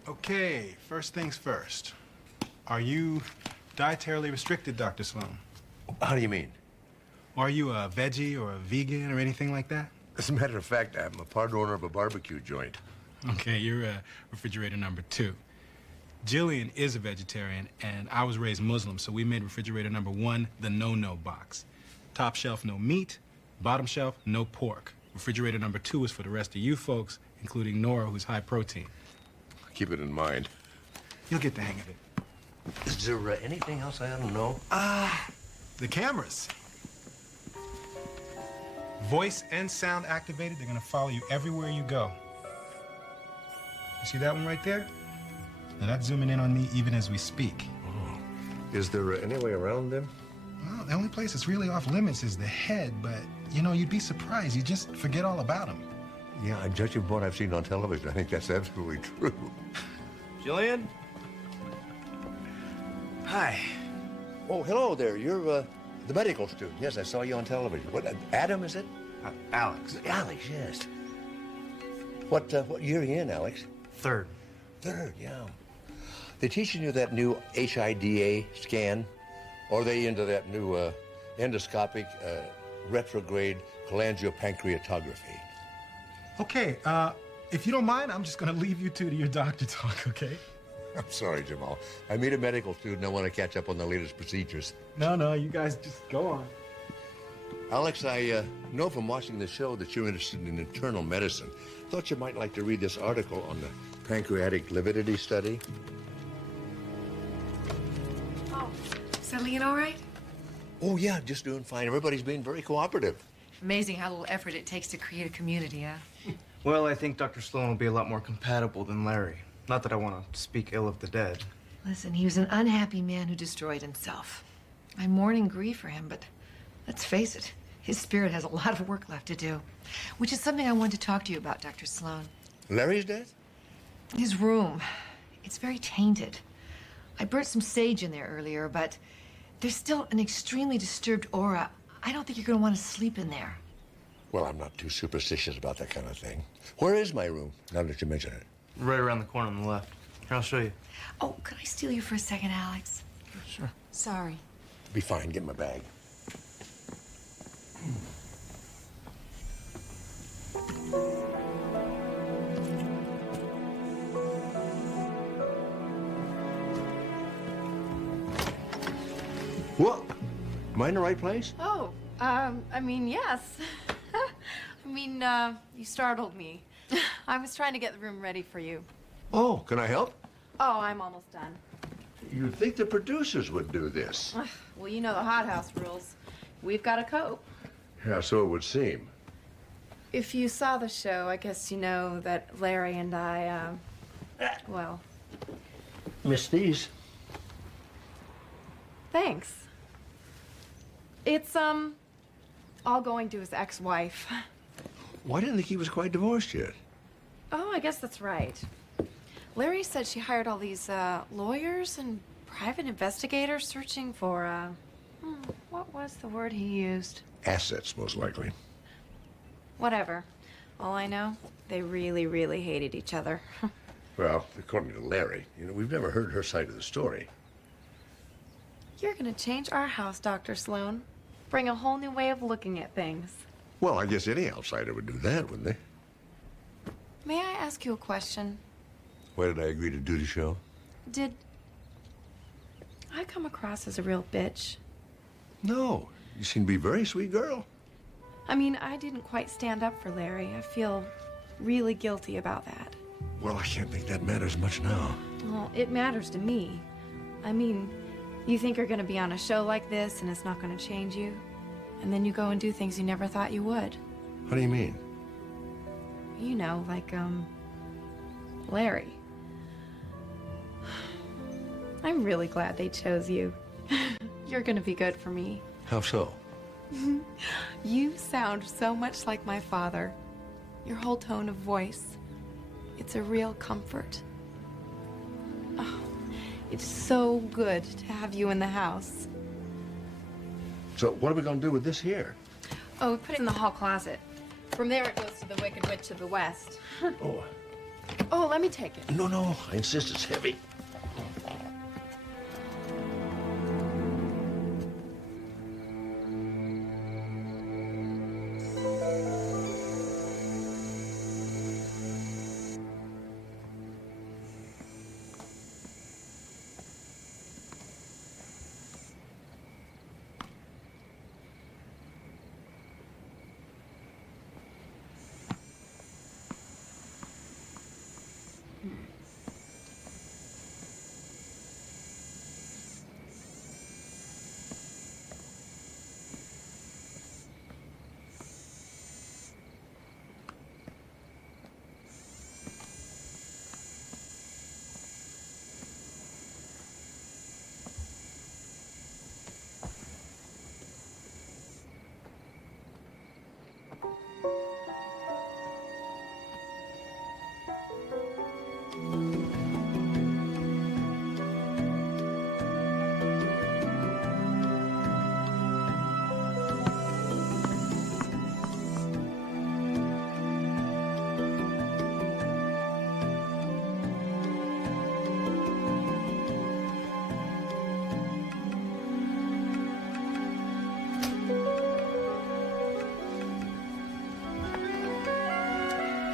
Okay, first things first. Are you dietarily restricted, Dr. Sloan? How do you mean? Are you a veggie or a vegan or anything like that? As a matter of fact, I'm a part owner of a barbecue joint. Okay, you're refrigerator number 2. Jillian is a vegetarian, and I was raised Muslim, so we made refrigerator number 1 the no-no box. Top shelf, no meat. Bottom shelf, no pork. Refrigerator number 2 is for the rest of you folks, including Nora, who's high protein. Keep it in mind. You'll get the hang of it. Is there anything else I ought to know? The cameras. Voice and sound activated. They're gonna follow you everywhere you go. You see that one right there? Now that's zooming in on me even as we speak. Oh. Is there any way around them? Well, the only place that's really off limits is the head, but, you know, you'd be surprised. You just forget all about them. Yeah, I'm judging from what I've seen on television. I think that's absolutely true. Jillian? Hi. Oh, hello there. You're the medical student. Yes, I saw you on television. What, Adam, is it? Alex. Alex, yes. What year are you in, Alex? Third. Third, yeah. They teaching you that new HIDA scan? Or are they into that new endoscopic retrograde cholangiopancreatography? Okay, if you don't mind, I'm just gonna leave you two to your doctor talk, okay? I'm sorry, Jamal. I meet a medical student. I want to catch up on the latest procedures. No, you guys just go on. Alex, I know from watching the show that you're interested in internal medicine. Thought you might like to read this article on the pancreatic lividity study. Oh, is Eileen all right? Oh, yeah, just doing fine. Everybody's being very cooperative. Amazing how little effort it takes to create a community, huh? Well, I think Dr. Sloan will be a lot more compatible than Larry. Not that I want to speak ill of the dead. Listen, he was an unhappy man who destroyed himself. I mourn and grieve for him, but let's face it, his spirit has a lot of work left to do, which is something I want to talk to you about, Dr. Sloan. Larry's death? His room. It's very tainted. I burnt some sage in there earlier, but there's still an extremely disturbed aura. I don't think you're going to want to sleep in there. Well, I'm not too superstitious about that kind of thing. Where is my room, now that you mention it? Right around the corner on the left. Here, I'll show you. Oh, could I steal you for a second, Alex? Sure. Sorry. Be fine. Get my bag. What? Am I in the right place? Oh, I mean, yes. I mean, you startled me. I was trying to get the room ready for you. Oh, can I help? Oh, I'm almost done. You'd think the producers would do this. Well, you know the Hot House rules. We've got to cope. Yeah, so it would seem. If you saw the show, I guess you know that Larry and I, well, Miss these. thanks. It's, all going to his ex-wife. Why didn't think he was quite divorced yet? Oh, I guess that's right. Larry said she hired all these, lawyers and private investigators searching for, what was the word he used? Assets, most likely. Whatever. All I know, they really, really hated each other. Well, according to Larry, we've never heard her side of the story. You're gonna change our house, Dr. Sloan. Bring a whole new way of looking at things. Well, I guess any outsider would do that, wouldn't they? May I ask you a question? Why did I agree to do the show? Did I come across as a real bitch? No. You seem to be a very sweet girl. I mean, I didn't quite stand up for Larry. I feel really guilty about that. Well, I can't think that matters much now. Well, it matters to me. I mean, you think you're gonna be on a show like this and it's not gonna change you? And then you go and do things you never thought you would. What do you mean? You know, like, Larry. I'm really glad they chose you. You're gonna be good for me. How so? You sound so much like my father. Your whole tone of voice. It's a real comfort. Oh, it's so good to have you in the house. So what are we going to do with this here? Oh, we put it in the hall closet. From there it goes to the Wicked Witch of the West. Oh. Oh, let me take it. No, I insist it's heavy.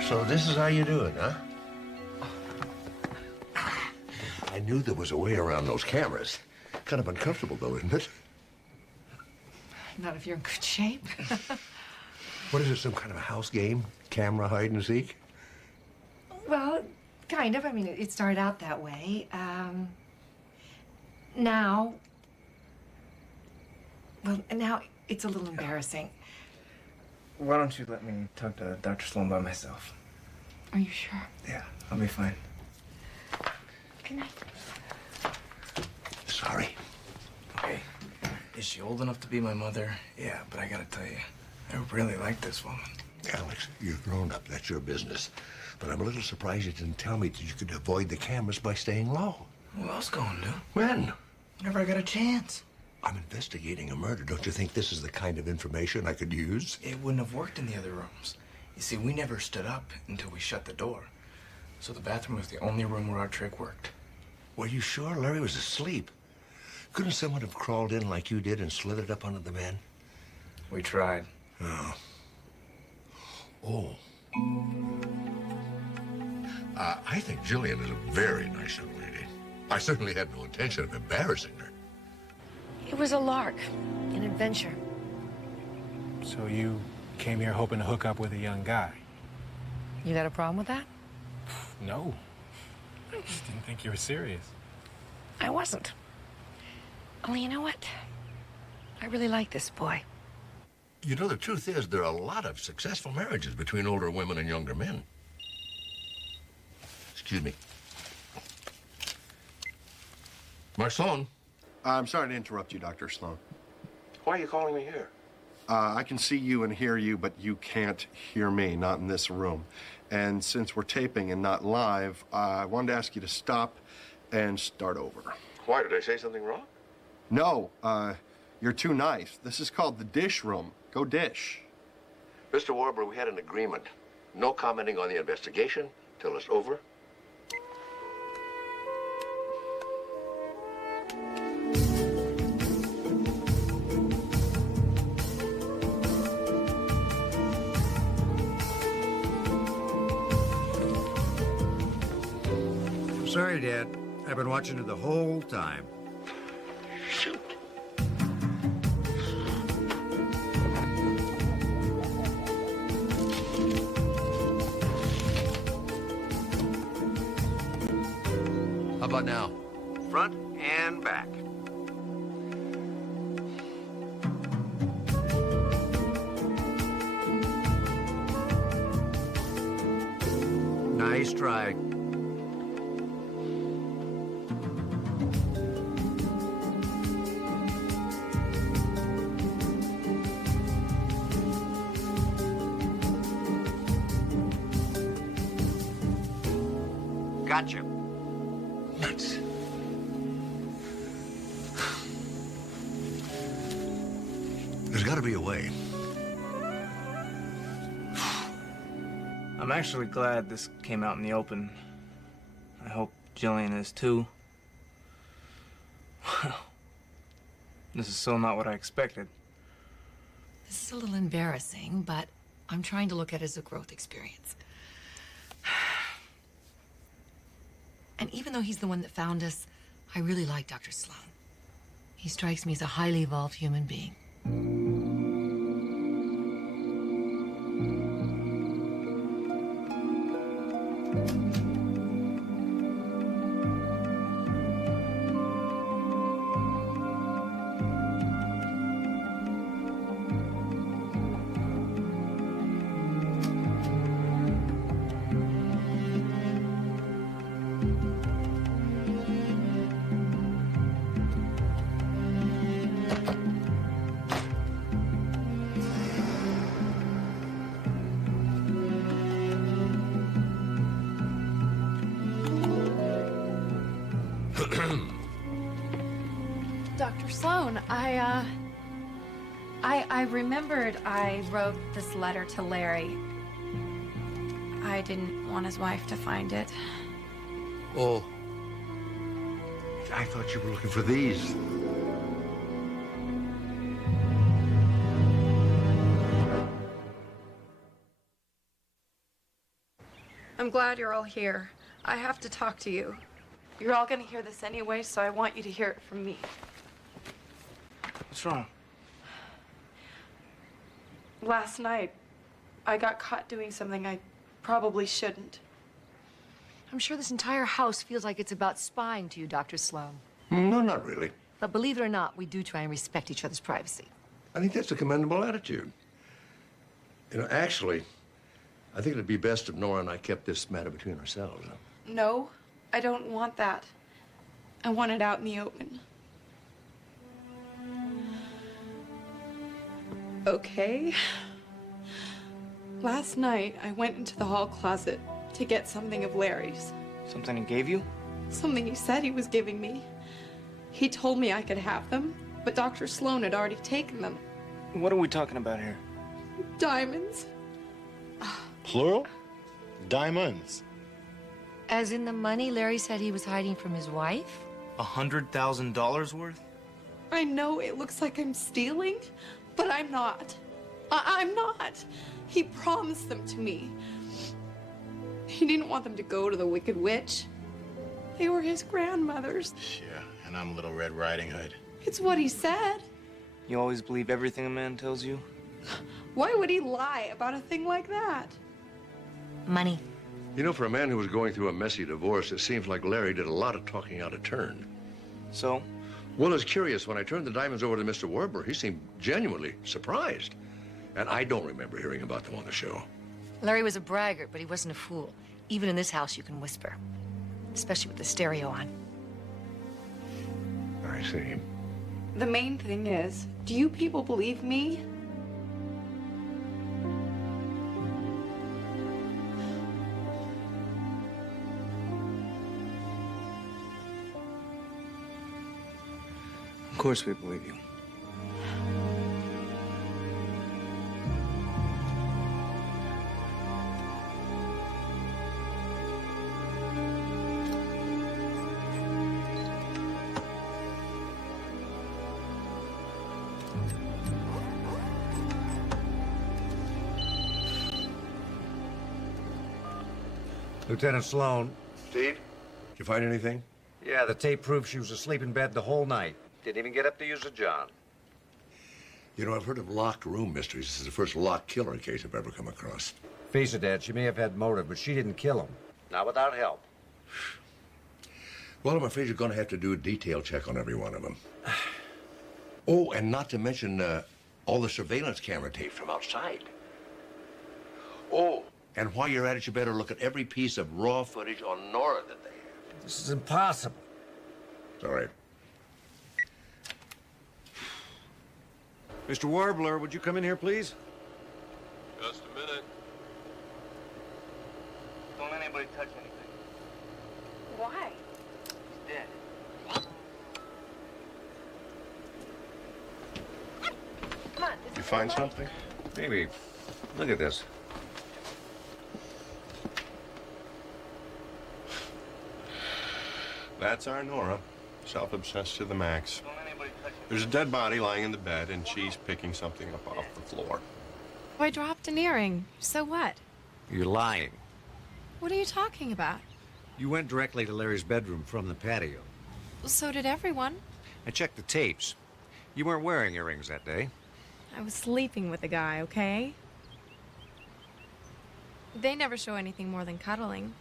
So this is how you do it, huh? I knew there was a way around those cameras. Kind of uncomfortable, though, isn't it? Not if you're in good shape. What is it, some kind of a house game? Camera hide and seek? Well, kind of. I mean, it started out that way. Now it's a little embarrassing. Why don't you let me talk to Dr. Sloan by myself? Are you sure? Yeah, I'll be fine. Good night. Sorry. Okay. Is she old enough to be my mother? Yeah, but I gotta tell you, I really like this woman. Alex, you're grown up. That's your business. But I'm a little surprised you didn't tell me that you could avoid the cameras by staying low. Who else going to? When? Whenever I got a chance. I'm investigating a murder. Don't you think this is the kind of information I could use? It wouldn't have worked in the other rooms. You see, we never stood up until we shut the door. So the bathroom was the only room where our trick worked. Were you sure Larry was asleep? Couldn't someone have crawled in like you did and slithered up under the bed? We tried. Oh. Oh. I think Jillian is a very nice young lady. I certainly had no intention of embarrassing her. It was a lark, an adventure. So you came here hoping to hook up with a young guy? You got a problem with that? No. I just didn't think you were serious. I wasn't. Only you know what? I really like this boy. You know, the truth is, there are a lot of successful marriages between older women and younger men. Excuse me. Mark Sloan. I'm sorry to interrupt you, Dr. Sloan. Why are you calling me here? I can see you and hear you, but you can't hear me, not in this room. And since we're taping and not live, I wanted to ask you to stop and start over. Why? Did I say something wrong? No, you're too nice. This is called the dish room. Go dish. Mr. Warburg, we had an agreement. No commenting on the investigation till it's over. Sorry, Dad. I've been watching it the whole time. Shoot. How about now? Front and back. Nice try. Gotcha. Nuts. There's got to be a way. I'm actually glad this came out in the open. I hope Jillian is too. This is so not what I expected. This is a little embarrassing, but I'm trying to look at it as a growth experience. And even though he's the one that found us, I really like Dr. Sloan. He strikes me as a highly evolved human being. Dr. Sloan, I remembered I wrote this letter to Larry. I didn't want his wife to find it. Oh. I thought you were looking for these. I'm glad you're all here. I have to talk to you. You're all gonna hear this anyway, so I want you to hear it from me. What's wrong? Last night, I got caught doing something I probably shouldn't. I'm sure this entire house feels like it's about spying to you, Dr. Sloan. No, not really. But believe it or not, we do try and respect each other's privacy. I think that's a commendable attitude. You know, actually, I think it'd be best if Nora and I kept this matter between ourselves. No, I don't want that. I want it out in the open. Okay. Last night, I went into the hall closet to get something of Larry's. Something he gave you? Something he said he was giving me. He told me I could have them, but Dr. Sloan had already taken them. What are we talking about here? Diamonds. Plural? Diamonds. As in the money Larry said he was hiding from his wife? $100,000 worth? I know it looks like I'm stealing, but I'm not. I'm not. He promised them to me. He didn't want them to go to the Wicked Witch. They were his grandmothers. Yeah, and I'm Little Red Riding Hood. It's what he said. You always believe everything a man tells you? Why would he lie about a thing like that? Money. You know, for a man who was going through a messy divorce, it seems like Larry did a lot of talking out of turn. So? Well, it's curious. When I turned the diamonds over to Mr. Warbler, he seemed genuinely surprised. And I don't remember hearing about them on the show. Larry was a braggart, but he wasn't a fool. Even in this house, you can whisper. Especially with the stereo on. I see. The main thing is, do you people believe me? Of course we believe you. Lieutenant Sloan. Steve? Did you find anything? Yeah, the tape proves she was asleep in bed the whole night. Didn't even get up to use the John. You know, I've heard of locked room mysteries. This is the first locked killer case I've ever come across. Face it, Dad, she may have had motive, but she didn't kill him. Not without help. Well, I'm afraid you're going to have to do a detail check on every one of them. Oh, and not to mention all the surveillance camera tape from outside. Oh, and while you're at it, you better look at every piece of raw footage on Nora that they have. This is impossible. It's all right. Mr. Warbler, would you come in here, please? Just a minute. Don't let anybody touch anything. Why? He's dead. Come on. You find something? Maybe. Look at this. That's our Nora. Self-obsessed to the max. There's a dead body lying in the bed, and she's picking something up off the floor. Oh, I dropped an earring. So what? You're lying. What are you talking about? You went directly to Larry's bedroom from the patio. Well, so did everyone. I checked the tapes. You weren't wearing earrings that day. I was sleeping with a guy, okay? They never show anything more than cuddling.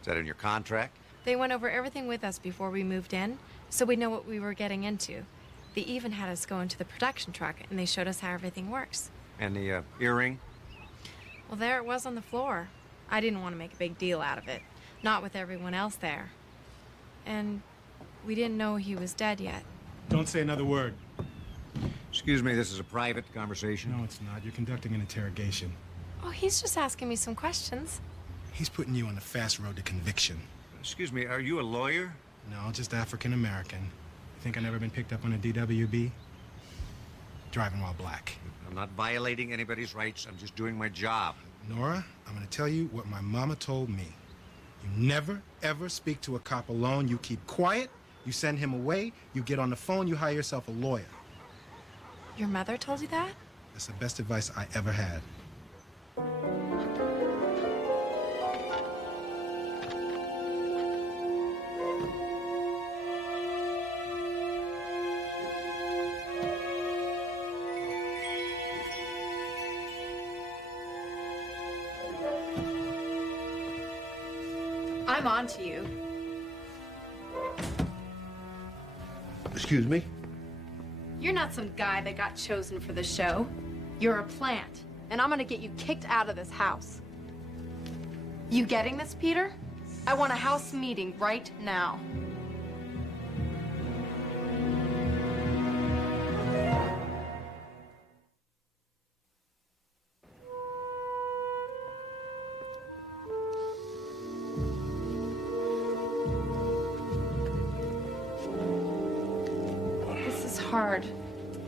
Is that in your contract? They went over everything with us before we moved in, so we know what we were getting into. They even had us go into the production truck, and they showed us how everything works. And the earring? Well, there it was on the floor. I didn't want to make a big deal out of it. Not with everyone else there. And we didn't know he was dead yet. Don't say another word. Excuse me, this is a private conversation? No, it's not. You're conducting an interrogation. Oh, he's just asking me some questions. He's putting you on the fast road to conviction. Excuse me, are you a lawyer? No, just African-American. You think I never been picked up on a DWB? Driving while black. I'm not violating anybody's rights. I'm just doing my job. Nora, I'm gonna tell you what my mama told me. You never, ever speak to a cop alone. You keep quiet, you send him away, you get on the phone, you hire yourself a lawyer. Your mother told you that? That's the best advice I ever had. I'm on to you. Excuse me? You're not some guy that got chosen for the show. You're a plant, and I'm gonna get you kicked out of this house. You getting this, Peter? I want a house meeting right now. This is hard.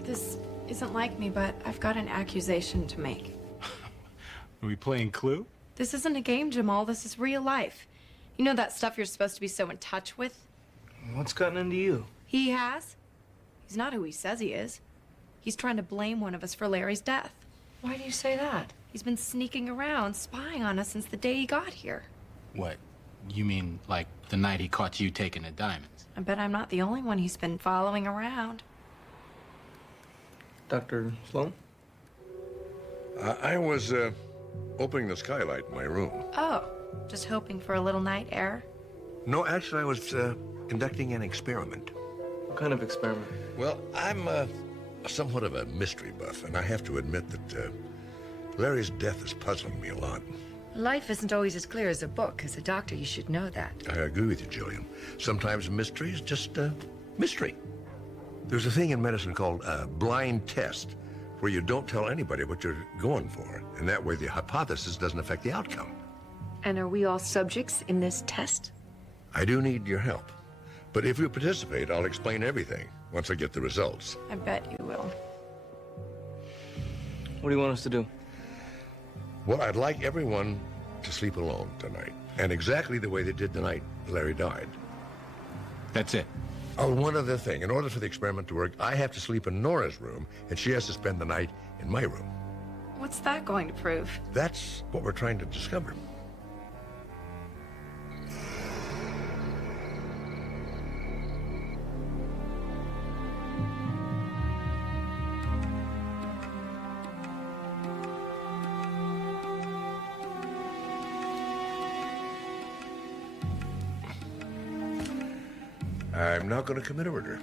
This isn't like me, but I've got an accusation to make. Are we playing Clue? This isn't a game, Jamal. This is real life. You know that stuff you're supposed to be so in touch with? What's gotten into you? He has. He's not who he says he is. He's trying to blame one of us for Larry's death. Why do you say that? He's been sneaking around, spying on us since the day he got here. What? You mean like the night he caught you taking the diamonds? I bet I'm not the only one he's been following around. Dr. Sloan? I was opening the skylight in my room. Oh, just hoping for a little night air? No, actually, I was conducting an experiment. What kind of experiment? Well, I'm somewhat of a mystery buff, and I have to admit that Larry's death is puzzling me a lot. Life isn't always as clear as a book. As a doctor, you should know that. I agree with you, Jillian. Sometimes mystery is just mystery. There's a thing in medicine called a blind test, where you don't tell anybody what you're going for, and that way the hypothesis doesn't affect the outcome. And are we all subjects in this test? I do need your help. But if you participate, I'll explain everything once I get the results. I bet you will. What do you want us to do? Well, I'd like everyone to sleep alone tonight, and exactly the way they did the night Larry died. That's it. Oh, one other thing. In order for the experiment to work, I have to sleep in Nora's room, and she has to spend the night in my room. What's that going to prove? That's what we're trying to discover. I'm not going to commit a murder.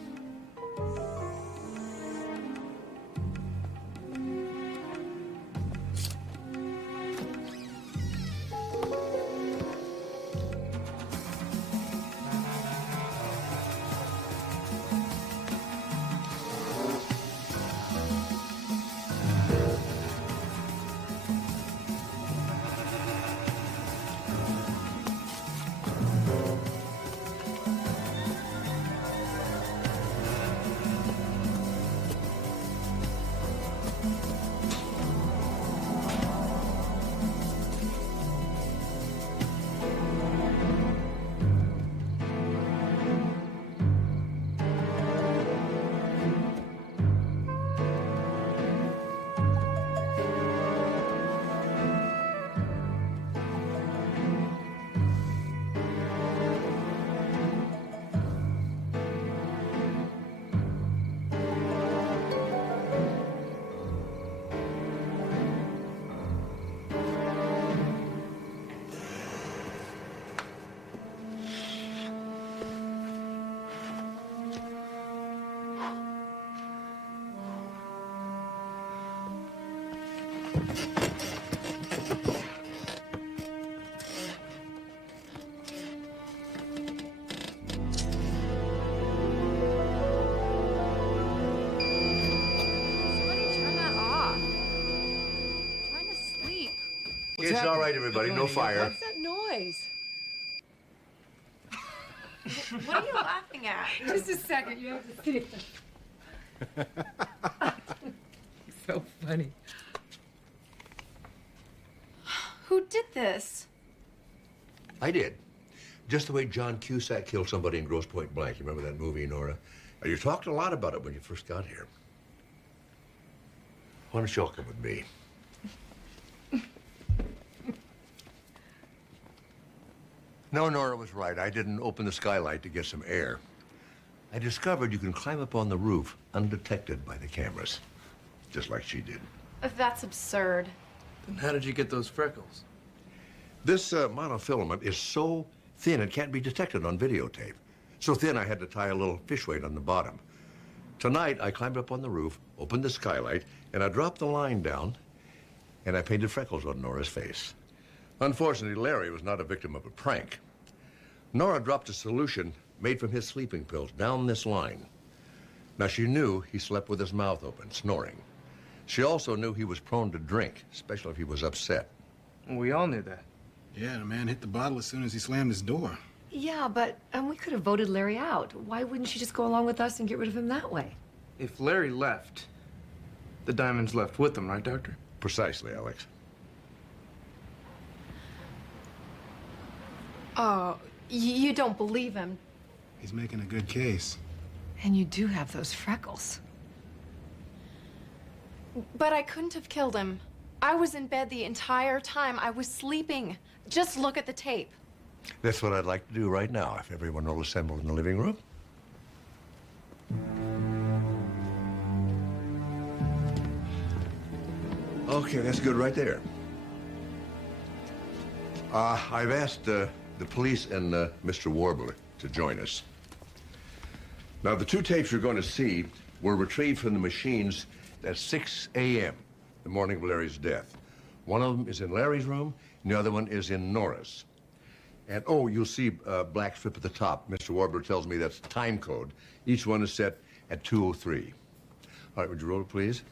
It's all right, everybody. No fire. What's that noise? What are you laughing at? Just a second. You have to see it. So funny. Who did this? I did. Just the way John Cusack killed somebody in Grosse Pointe Blank. You remember that movie, Nora? You talked a lot about it when you first got here. Why don't you all come with me? No, Nora was right. I didn't open the skylight to get some air. I discovered you can climb up on the roof undetected by the cameras, just like she did. That's absurd. Then how did you get those freckles? This monofilament is so thin it can't be detected on videotape. So thin I had to tie a little fish weight on the bottom. Tonight, I climbed up on the roof, opened the skylight, and I dropped the line down, and I painted freckles on Nora's face. Unfortunately, Larry was not a victim of a prank. Nora dropped a solution made from his sleeping pills down this line. Now, she knew he slept with his mouth open, snoring. She also knew he was prone to drink, especially if he was upset. We all knew that. Yeah, the man hit the bottle as soon as he slammed his door. Yeah, but we could have voted Larry out. Why wouldn't she just go along with us and get rid of him that way? If Larry left, the diamonds left with him, right, Doctor? Precisely, Alex. Oh, you don't believe him. He's making a good case. And you do have those freckles. But I couldn't have killed him. I was in bed the entire time. I was sleeping. Just look at the tape. That's what I'd like to do right now, if everyone will assemble in the living room. Okay, that's good right there. I've asked the police and Mr. Warbler to join us. Now, the two tapes you're going to see were retrieved from the machines at 6 a.m., the morning of Larry's death. One of them is in Larry's room, and the other one is in Nora's. And, oh, you'll see a black strip at the top. Mr. Warbler tells me that's the time code. Each one is set at 2:03. All right, would you roll it, please?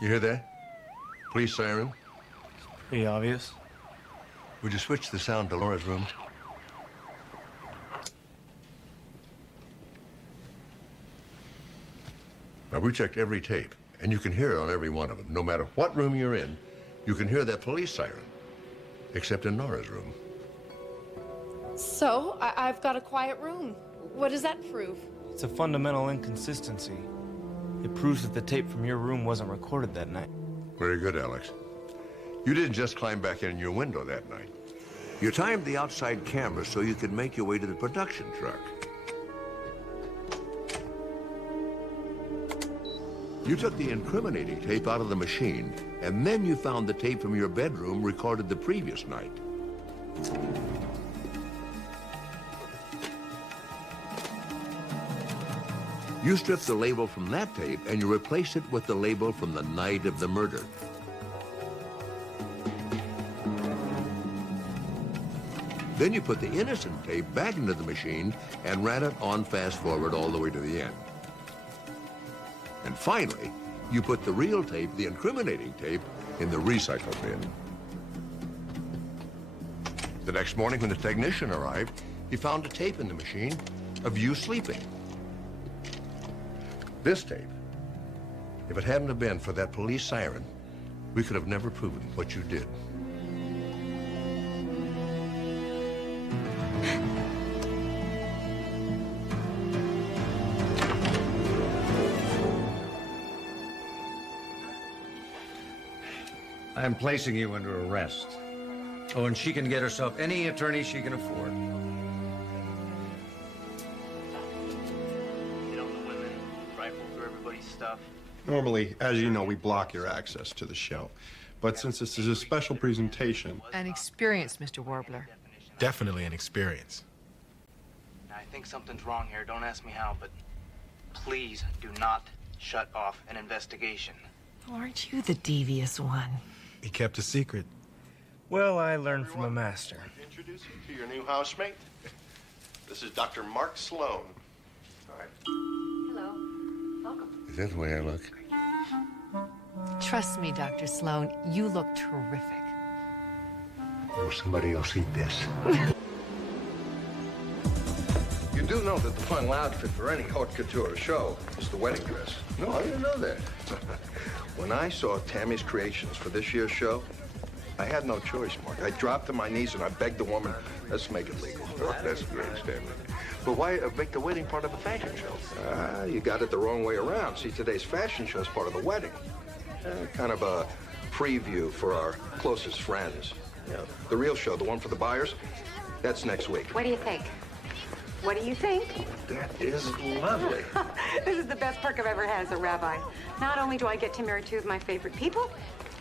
You hear that? Police siren. Pretty obvious. Would you switch the sound to Laura's room? Now, we checked every tape, and you can hear it on every one of them. No matter what room you're in, you can hear that police siren, except in Nora's room. So, I've got a quiet room. What does that prove? It's a fundamental inconsistency. It proves that the tape from your room wasn't recorded that night. Very good, Alex. You didn't just climb back in your window that night. You timed the outside camera so you could make your way to the production truck. You took the incriminating tape out of the machine, and then you found the tape from your bedroom recorded the previous night. You stripped the label from that tape, and you replaced it with the label from the night of the murder. Then you put the innocent tape back into the machine and ran it on fast forward all the way to the end. And finally, you put the real tape, the incriminating tape, in the recycle bin. The next morning when the technician arrived, he found a tape in the machine of you sleeping. This tape, if it hadn't have been for that police siren, we could have never proven what you did. I'm placing you under arrest. Oh, and she can get herself any attorney she can afford. You know, the women rifle through everybody's stuff. Normally, as you know, we block your access to the show. But since this is a special presentation... An experience, Mr. Warbler. Definitely an experience. I think something's wrong here. Don't ask me how, but please do not shut off an investigation. Aren't you the devious one? He kept a secret. Well, I learned from a master. Introduce you to your new housemate. This is Dr. Mark Sloan. All right. Hello. Welcome. Is that the way I look? Trust me, Dr. Sloan, you look terrific. Will somebody else eat this? You do know that the final outfit for any haute couture show is the wedding dress. No, I didn't know that. When I saw Tammy's creations for this year's show, I had no choice, Mark. I dropped to my knees and I begged the woman, let's make it legal. Oh, that's great, Stanley. But why make the wedding part of a fashion show? You got it the wrong way around. See, today's fashion show is part of the wedding. Kind of a preview for our closest friends. You know, the real show, the one for the buyers, that's next week. What do you think? What do you think? That is lovely. This is the best perk I've ever had as a rabbi. Not only do I get to marry two of my favorite people,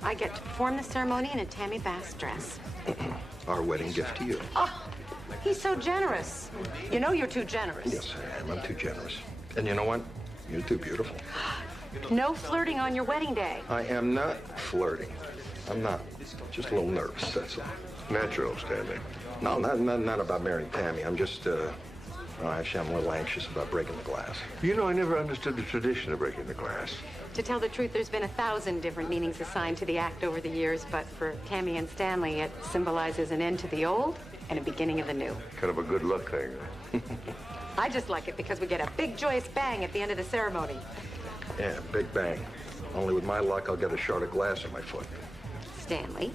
I get to perform the ceremony in a Tammy Bass dress. Our wedding gift to you. Oh, he's so generous. You know you're too generous. Yes, I am. I'm too generous. And you know what? You're too beautiful. No flirting on your wedding day. I am not flirting. I'm not. Just a little nervous, that's all. Natural, Stanley. No, not about marrying Tammy. I'm just, actually, I'm a little anxious about breaking the glass. You know, I never understood the tradition of breaking the glass. To tell the truth, there's been 1,000 different meanings assigned to the act over the years, but for Tammy and Stanley, it symbolizes an end to the old and a beginning of the new. Kind of a good luck thing. I just like it because we get a big joyous bang at the end of the ceremony. Yeah, big bang. Only with my luck, I'll get a shard of glass in my foot. Stanley,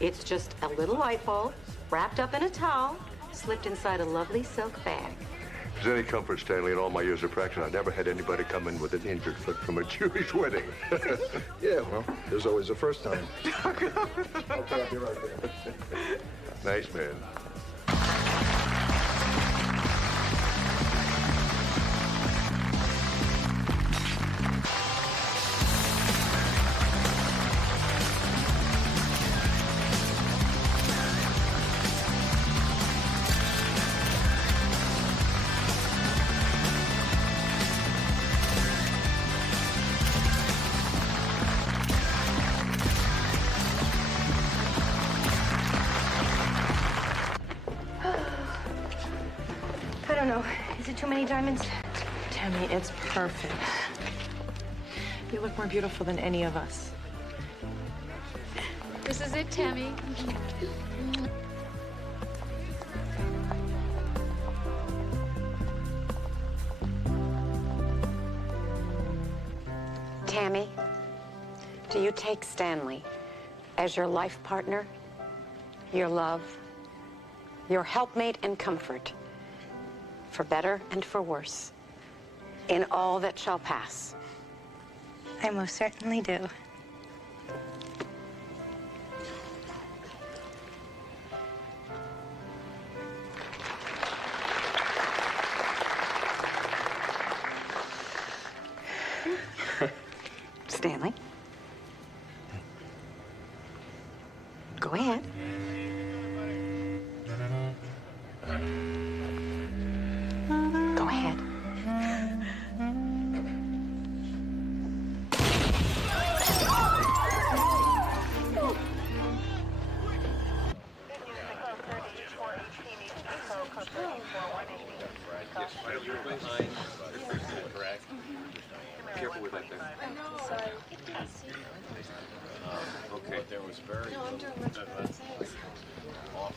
it's just a little light bulb wrapped up in a towel, slipped inside a lovely silk bag. If there's any comfort, Stanley, in all my years of practice, I never had anybody come in with an injured foot from a Jewish wedding. Yeah, well, there's always a first time. Okay, I'll be right there. Nice man. I don't know. Is it too many diamonds? Tammy, it's perfect. You look more beautiful than any of us. This is it, Tammy. Tammy, do you take Stanley as your life partner, your love, your helpmate and comfort, for better and for worse, in all that shall pass? I most certainly do. Stanley? Go ahead. Go ahead. Careful with that thing. Okay, there was very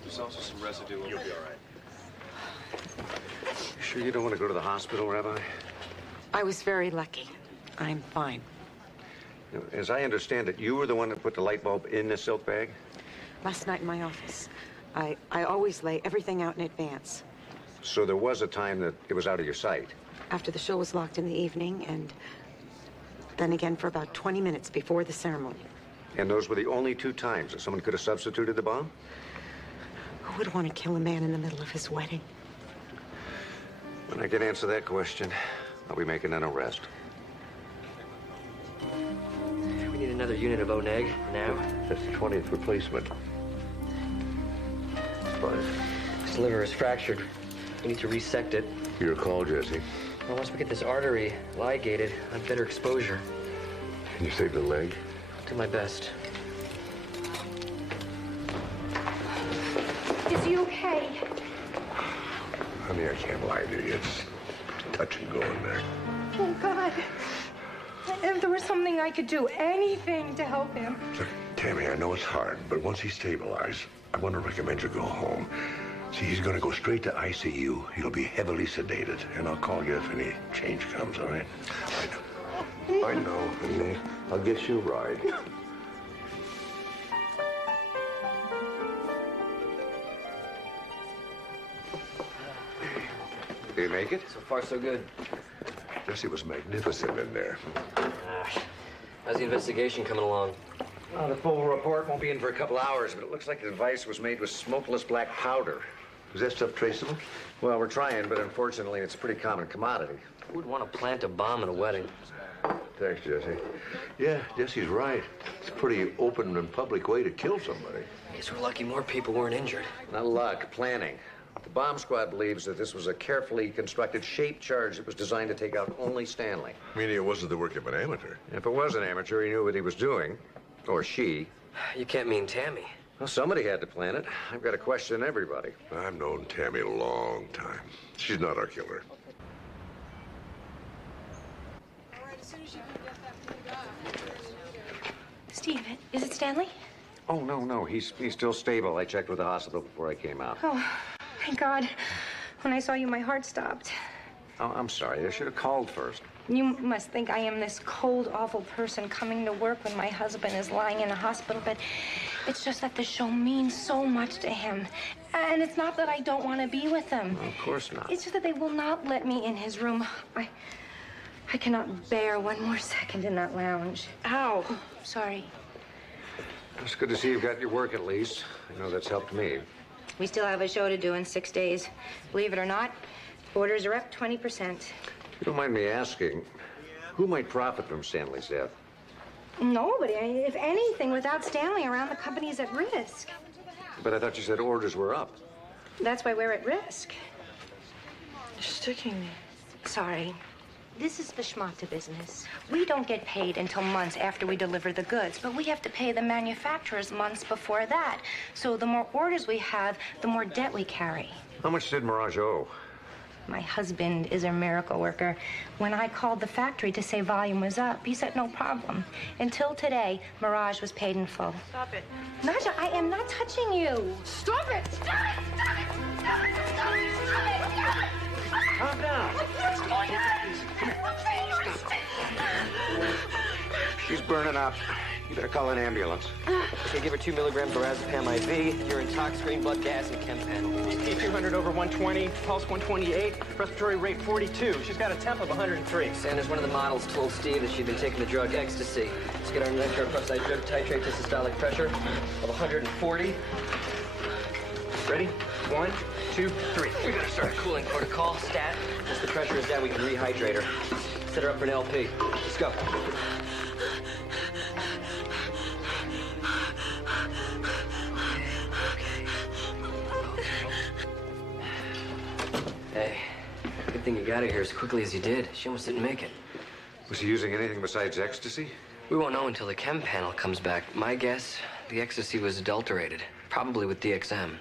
There's also some residue. You'll be all right. You sure you don't want to go to the hospital, Rabbi? I was very lucky. I'm fine. You know, as I understand it, you were the one that put the light bulb in the silk bag? Last night in my office, I always lay everything out in advance. So there was a time that it was out of your sight? After the show was locked in the evening, and then again for about 20 minutes before the ceremony. And those were the only two times that someone could have substituted the bomb? Who would want to kill a man in the middle of his wedding? When I can answer that question, I'll be making an arrest. We need another unit of ONEG now. That's the 20th replacement. But His liver is fractured. We need to resect it. your call, Jesse. Well, once we get this artery ligated, I've better exposure. Can you save the leg? Do my best. Is he okay? Honey, I can't lie to you. It's touch and go in there. Oh, God. If there was something I could do, anything to help him. Look, Tammy, I know it's hard, but once he's stabilized, I want to recommend you go home. See, he's going to go straight to ICU. He'll be heavily sedated, and I'll call you if any change comes, all right? I know, honey. I'll get you a ride. Did you make it? So far, so good. Jesse was magnificent in there. How's the investigation coming along? Well, the full report won't be in for a couple hours, but it looks like the device was made with smokeless black powder. Is that stuff traceable? Well, we're trying, but unfortunately, it's a pretty common commodity. Who would want to plant a bomb at a wedding? Thanks, Jesse. Yeah, Jesse's right. It's a pretty open and public way to kill somebody. Guess we're lucky more people weren't injured. Not luck, planning. The bomb squad believes that this was a carefully constructed shaped charge that was designed to take out only Stanley. Meaning it wasn't the work of an amateur. If it was an amateur, he knew what he was doing. Or she. You can't mean Tammy. Well, somebody had to plan it. I've got to question everybody. I've known Tammy a long time. She's not our killer. Steve, is it Stanley? Oh, no. He's still stable. I checked with the hospital before I came out. Oh, thank God. When I saw you, my heart stopped. Oh, I'm sorry. I should have called first. You must think I am this cold, awful person coming to work when my husband is lying in a hospital bed. It's just that the show means so much to him. And it's not that I don't want to be with him. Well, of course not. It's just that they will not let me in his room. I cannot bear one more second in that lounge. Ow. Sorry. It's good to see you've got your work at least. I know that's helped me. We still have a show to do in 6 days. Believe it or not, orders are up 20%. You don't mind me asking, who might profit from Stanley's death? Nobody. I mean, if anything, without Stanley around, the company's at risk. But I thought you said orders were up. That's why we're at risk. You're sticking me. Sorry. This is the schmata business. We don't get paid until months after we deliver the goods, but we have to pay the manufacturers months before that. So the more orders we have, the more debt we carry. How much did Mirage owe? My husband is a miracle worker. When I called the factory to say volume was up, he said no problem. Until today, Mirage was paid in full. Stop it. Naja, I am not touching you. Stop it! Stop it! Stop it! Stop it! Stop it! Stop it! Stop it! Calm down. What's going on? She's burning up. You better call an ambulance. Okay, give her 2 milligrams of Razepam IV. Urine tox screen, blood gas, and chem panel. BP 200 over 120, pulse 128, respiratory rate 42. She's got a temp of 103. Sanders, one of the models, told Steve that she'd been taking the drug ecstasy. Let's get our nitrochloride drug titrate to systolic pressure of 140. Ready? 1, 2, 3. We gotta start cooling cortisol, stat. Once the pressure is down, we can rehydrate her. Set her up for an LP. Let's go. Hey, good thing you got her here as quickly as you did. She almost didn't make it. Was he using anything besides ecstasy? We won't know until the chem panel comes back. My guess, the ecstasy was adulterated, probably with DXM.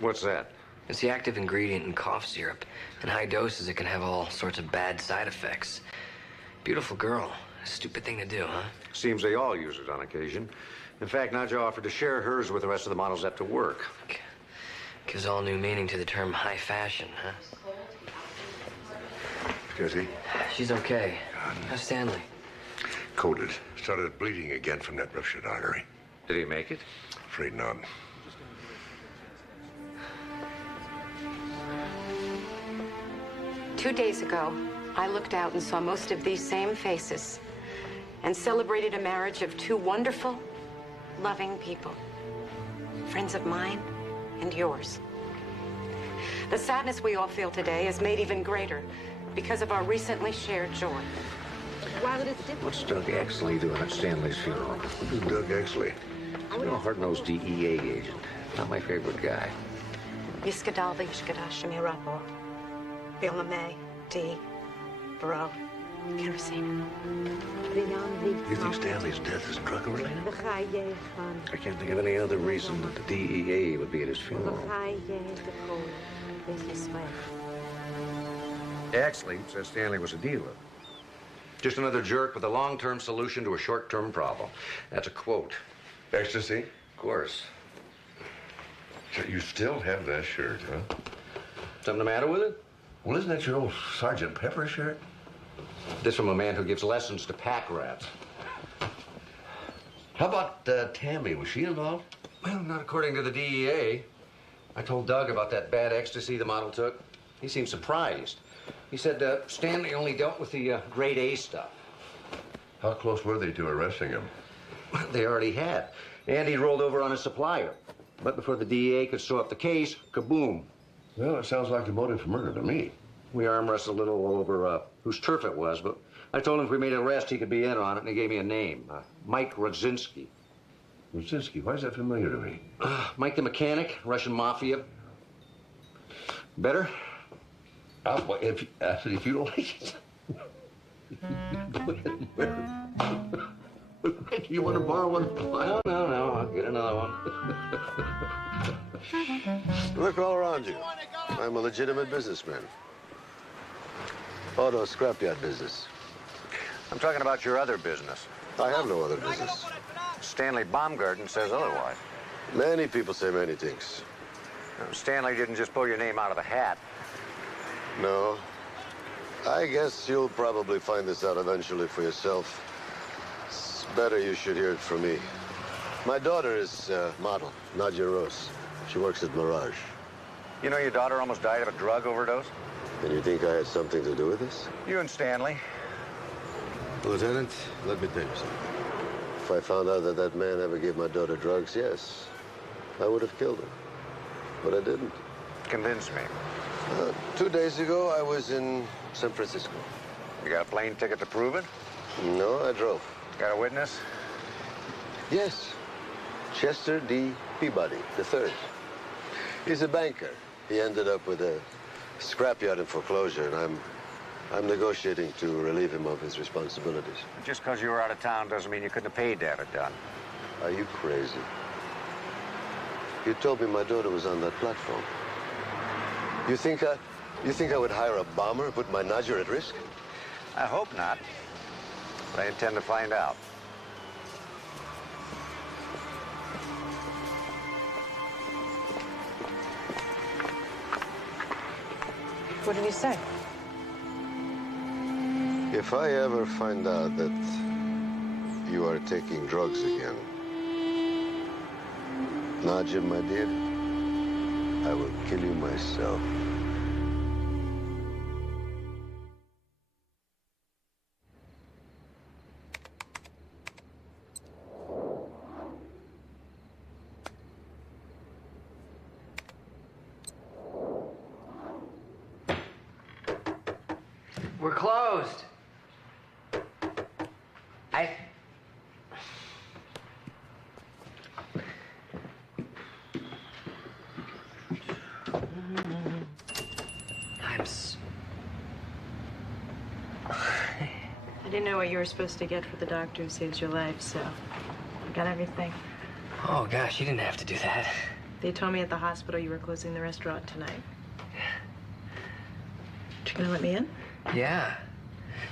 What's that? It's the active ingredient in cough syrup. In high doses, it can have all sorts of bad side effects. Beautiful girl. Stupid thing to do, huh? Seems they all use it on occasion. In fact, Nadja offered to share hers with the rest of the models after work. Gives all new meaning to the term high fashion, huh? Jesse? She's okay. How's Stanley? Coated. Started bleeding again from that ruptured artery. Did he make it? Afraid not. Two days ago, I looked out and saw most of these same faces and celebrated a marriage of two wonderful, loving people. Friends of mine and yours. The sadness we all feel today is made even greater because of our recently shared joy. While it is difficult... What's Doug Exley doing at Stanley's funeral? Who's Doug Exley? He's a hard-nosed DEA agent. Not my favorite guy. Iskadalbi Ishkadashimi Rapo. Bilame, D. Bro. Kerosene. You think Stanley's death is drug-related? I can't think of any other reason that the DEA would be at his funeral. Exley says Stanley was a dealer. Just another jerk with a long-term solution to a short-term problem. That's a quote. Ecstasy? Of course. So you still have that shirt, huh? Something the matter with it? Well, isn't that your old Sergeant Pepper shirt? This from a man who gives lessons to pack rats. How about Tammy? Was she involved? Well, not according to the DEA. I told Doug about that bad ecstasy the model took. He seemed surprised. He said Stanley only dealt with the grade A stuff. How close were they to arresting him? Well, they already had. Andy rolled over on his supplier. But before the DEA could sew up the case, kaboom. Well, it sounds like a motive for murder to me. We arm wrestled a little over whose turf it was, but I told him if we made an arrest, he could be in on it, and he gave me a name, Mike Rodzinski. Rodzinski? Why is that familiar to me? Mike the Mechanic, Russian Mafia. Better? If you don't like it. Go ahead and wear it. You want to borrow one? No, I'll get another one. Look all around you. I'm a legitimate businessman. Auto scrapyard business. I'm talking about your other business. I have no other business. Stanley Baumgarten says otherwise. Many people say many things. Stanley didn't just pull your name out of the hat. No. I guess you'll probably find this out eventually for yourself. It's better you should hear it from me. My daughter is a model, Nadia Rose. She works at Mirage. You know your daughter almost died of a drug overdose? And you think I had something to do with this? You and Stanley. Lieutenant, let me tell you something. If I found out that that man ever gave my daughter drugs, yes, I would have killed him. But I didn't. Convince me. 2 days ago, I was in San Francisco. You got a plane ticket to prove it? No, I drove. Got a witness? Yes. Chester D. Peabody III. He's a banker. He ended up with a scrapyard in foreclosure, and I'm negotiating to relieve him of his responsibilities. Just because you were out of town doesn't mean you couldn't have paid to have it done. Are you crazy? You told me my daughter was on that platform. You think I would hire a bomber and put my Nadia at risk? I hope not. But I intend to find out. What did he say? If I ever find out that you are taking drugs again, Nadia, my dear, I will kill you myself. We're closed. I didn't know what you were supposed to get for the doctor who saved your life, so I got everything. Oh, gosh, you didn't have to do that. They told me at the hospital you were closing the restaurant tonight. You gonna let me in? Yeah.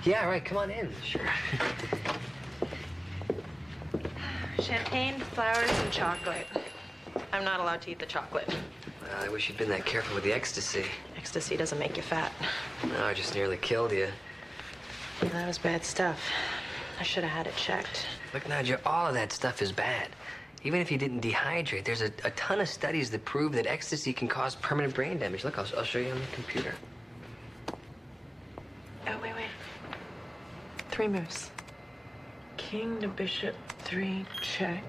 Yeah, right, come on in. Sure. Champagne, flowers, and chocolate. I'm not allowed to eat the chocolate. I wish you'd been that careful with the ecstasy. Ecstasy doesn't make you fat. No, I just nearly killed you. Well, that was bad stuff. I should have had it checked. Look, Nadia, all of that stuff is bad. Even if you didn't dehydrate, there's a ton of studies that prove that ecstasy can cause permanent brain damage. Look, I'll show you on the computer. Oh, wait. 3 moves. King to bishop 3, check.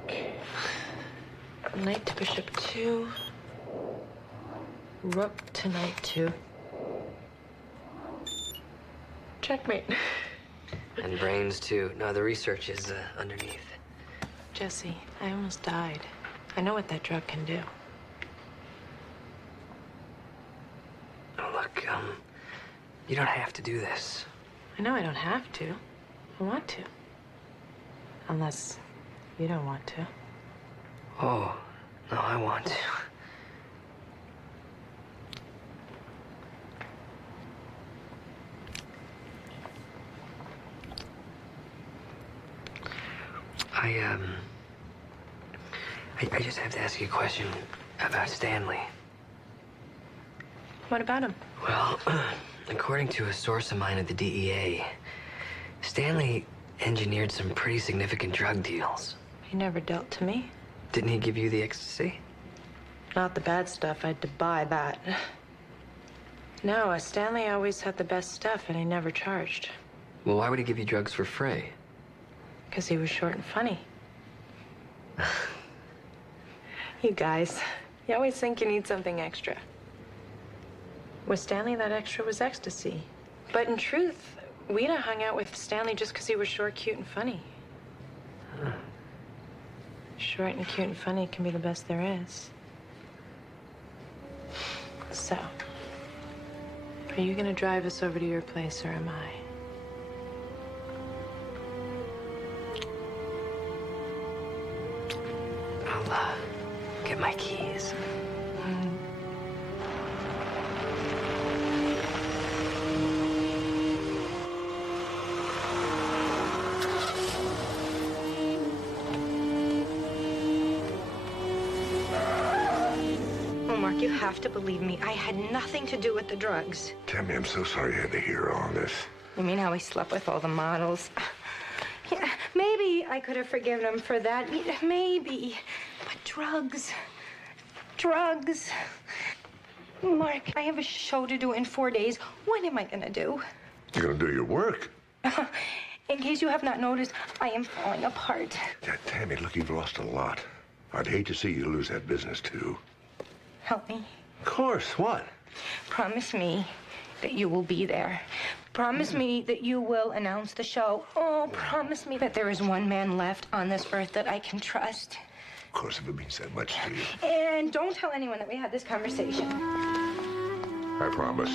Knight to bishop 2. Rook to knight 2. Checkmate. And brains, too. No, the research is underneath. Jesse, I almost died. I know what that drug can do. Oh, look, you don't have to do this. I know I don't have to. I want to. Unless you don't want to. Oh, no, I want to. I just have to ask you a question about Stanley. What about him? Well, according to a source of mine at the DEA, Stanley engineered some pretty significant drug deals. He never dealt to me. Didn't he give you the ecstasy? Not the bad stuff. I had to buy that. No, Stanley always had the best stuff, and he never charged. Well, why would he give you drugs for free? Because he was short and funny. You guys, you always think you need something extra. With Stanley, that extra was ecstasy. But in truth, Ouida hung out with Stanley just because he was short, cute, and funny. Huh. Short and cute and funny can be the best there is. So, are you gonna drive us over to your place, or am I? I'll, get my keys. I'll mark you. have to believe me. I had nothing to do with the drugs. Tammy, I'm so sorry you had to hear all this. You mean how he slept with all the models? Yeah, maybe I could have forgiven him for that. Maybe. But drugs. Drugs. Mark, I have a show to do in 4 days. What am I gonna do? You're gonna do your work. In case you have not noticed, I am falling apart. Yeah, Tammy, look, you've lost a lot. I'd hate to see you lose that business, too. Help me. Of course. What? Promise me that you will be there. Promise me that you will announce the show. Oh, promise me that there is one man left on this earth that I can trust. Of course, if it means that much to you. And don't tell anyone that we had this conversation. I promise.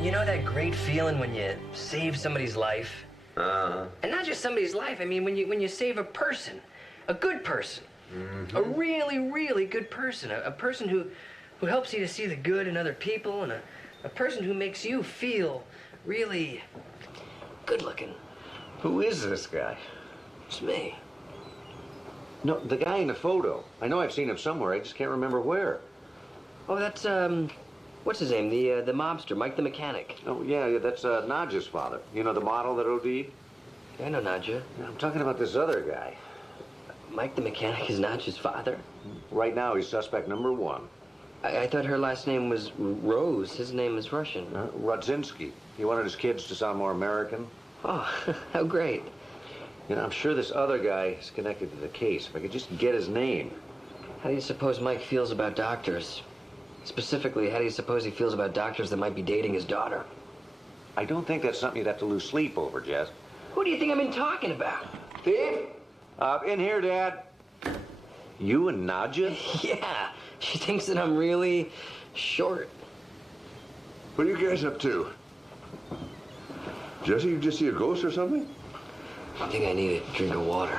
You know that great feeling when you save somebody's life? And not just somebody's life. I mean, when you save a person, a good person, a really, really good person, a person who helps you to see the good in other people, and a person who makes you feel really good looking. Who is this guy? It's me. No, the guy in the photo. I know I've seen him somewhere. I just can't remember where. Oh, that's what's his name? The mobster, Mike the mechanic. Oh, yeah, that's Nadja's father. You know, the model that OD'd? Yeah, I know Nadja. I'm talking about this other guy. Mike the mechanic is Nadja's father? Right now, he's suspect number 1. I thought her last name was Rose. His name is Russian. Rodzinski. He wanted his kids to sound more American. Oh, how great. You know, I'm sure this other guy is connected to the case. If I could just get his name. How do you suppose Mike feels about doctors? Specifically, how do you suppose he feels about doctors that might be dating his daughter? I don't think that's something you'd have to lose sleep over, Jess. Who do you think I've been talking about? Steve? In here, Dad. You and Nadja? Yeah. She thinks that I'm really short. What are you guys up to? Jesse, you just see a ghost or something? I think I need a drink of water.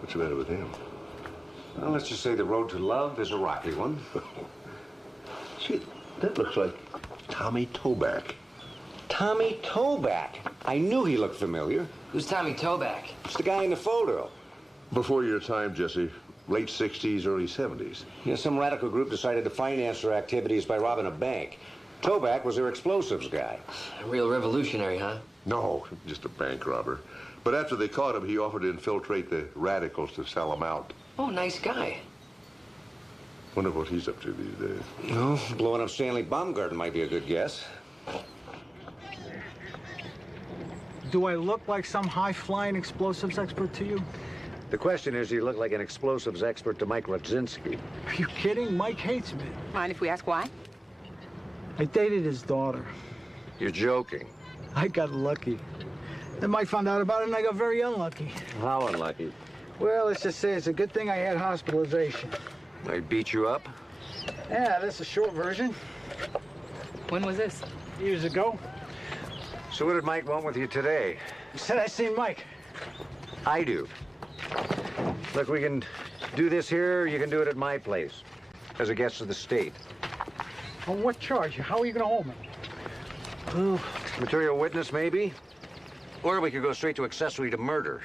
What's the matter with him? Well, let's just say the road to love is a rocky one. Gee, that looks like Tommy Toback. Tommy Toback? I knew he looked familiar. Who's Tommy Toback? It's the guy in the photo. Before your time, Jesse. Late 60s, early 70s. Yeah, some radical group decided to finance their activities by robbing a bank. Toback was their explosives guy. A real revolutionary, huh? No, just a bank robber. But after they caught him, he offered to infiltrate the radicals to sell them out. Oh, nice guy. Wonder what he's up to these days. No, blowing up Stanley Baumgarten might be a good guess. Do I look like some high-flying explosives expert to you? The question is, do you look like an explosives expert to Mike Rodzinski? Are you kidding? Mike hates me. Mind if we ask why? I dated his daughter. You're joking. I got lucky. Then Mike found out about it, and I got very unlucky. How unlucky? Well, let's just say it's a good thing I had hospitalization. I beat you up? Yeah, that's a short version. When was this? Years ago. So what did Mike want with you today? He said I seen Mike. I do. Look, we can do this here, or you can do it at my place, as a guest of the state. On what charge? How are you going to hold me? Well, material witness, maybe? Or we could go straight to accessory to murder.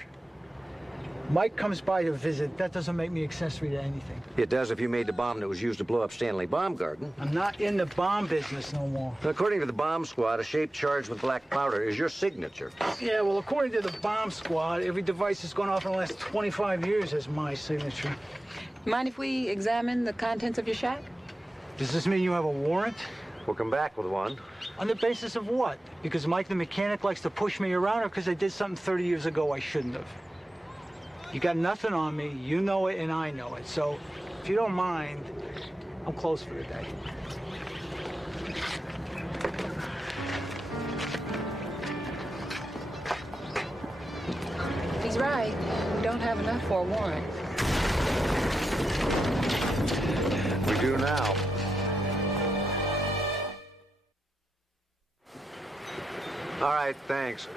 Mike comes by to visit. That doesn't make me accessory to anything. It does if you made the bomb that was used to blow up Stanley Baumgarten. I'm not in the bomb business no more. According to the bomb squad, a shape charged with black powder is your signature. Yeah, well, according to the bomb squad, every device that's gone off in the last 25 years has my signature. Mind if we examine the contents of your shack? Does this mean you have a warrant? We'll come back with one. On the basis of what? Because Mike the mechanic likes to push me around, or because I did something 30 years ago I shouldn't have? You got nothing on me, you know it, and I know it. So, if you don't mind, I'm closed for the day. He's right. We don't have enough for a warrant. We do now. All right, thanks.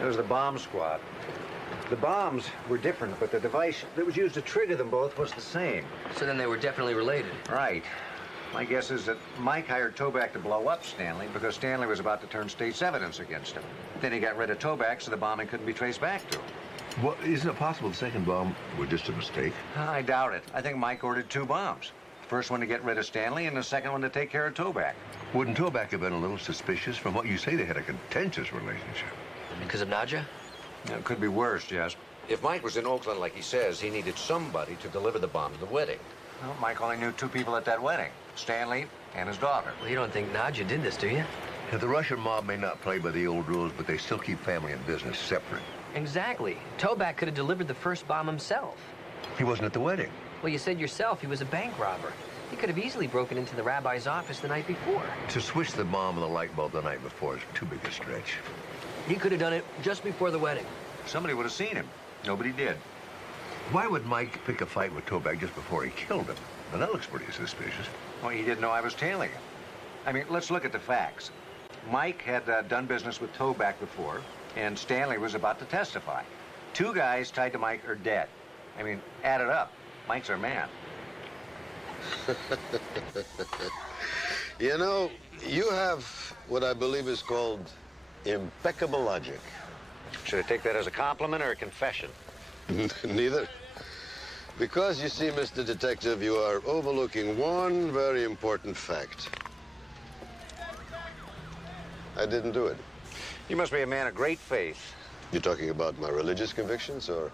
There's the bomb squad. The bombs were different, but the device that was used to trigger them both was the same. So then they were definitely related. Right. My guess is that Mike hired Toback to blow up Stanley because Stanley was about to turn state's evidence against him. Then he got rid of Toback so the bombing couldn't be traced back to him. Well, isn't it possible the second bomb was just a mistake? I doubt it. I think Mike ordered 2 bombs. The first one to get rid of Stanley and the second one to take care of Toback. Wouldn't Toback have been a little suspicious? From what you say, they had a contentious relationship. Because of Nadja? It could be worse, Jess. If Mike was in Oakland like he says, he needed somebody to deliver the bomb to the wedding. Well, Mike only knew 2 people at that wedding, Stanley and his daughter. Well, you don't think Nadja did this, do you? Now, the Russian mob may not play by the old rules, but they still keep family and business separate. Exactly. Toback could have delivered the first bomb himself. He wasn't at the wedding. Well, you said yourself he was a bank robber. He could have easily broken into the rabbi's office the night before. To switch the bomb and the light bulb the night before is too big a stretch. He could have done it just before the wedding. Somebody would have seen him. Nobody did. Why would Mike pick a fight with Toback just before he killed him? Now, that looks pretty suspicious. Well, he didn't know I was tailing him. I mean, let's look at the facts. Mike had done business with Toback before, and Stanley was about to testify. 2 guys tied to Mike are dead. I mean, add it up. Mike's our man. You know, you have what I believe is called impeccable logic. Should I take that as a compliment or a confession? Neither. Because, you see, Mr. Detective, you are overlooking one very important fact. I didn't do it. You must be a man of great faith. You're talking about my religious convictions or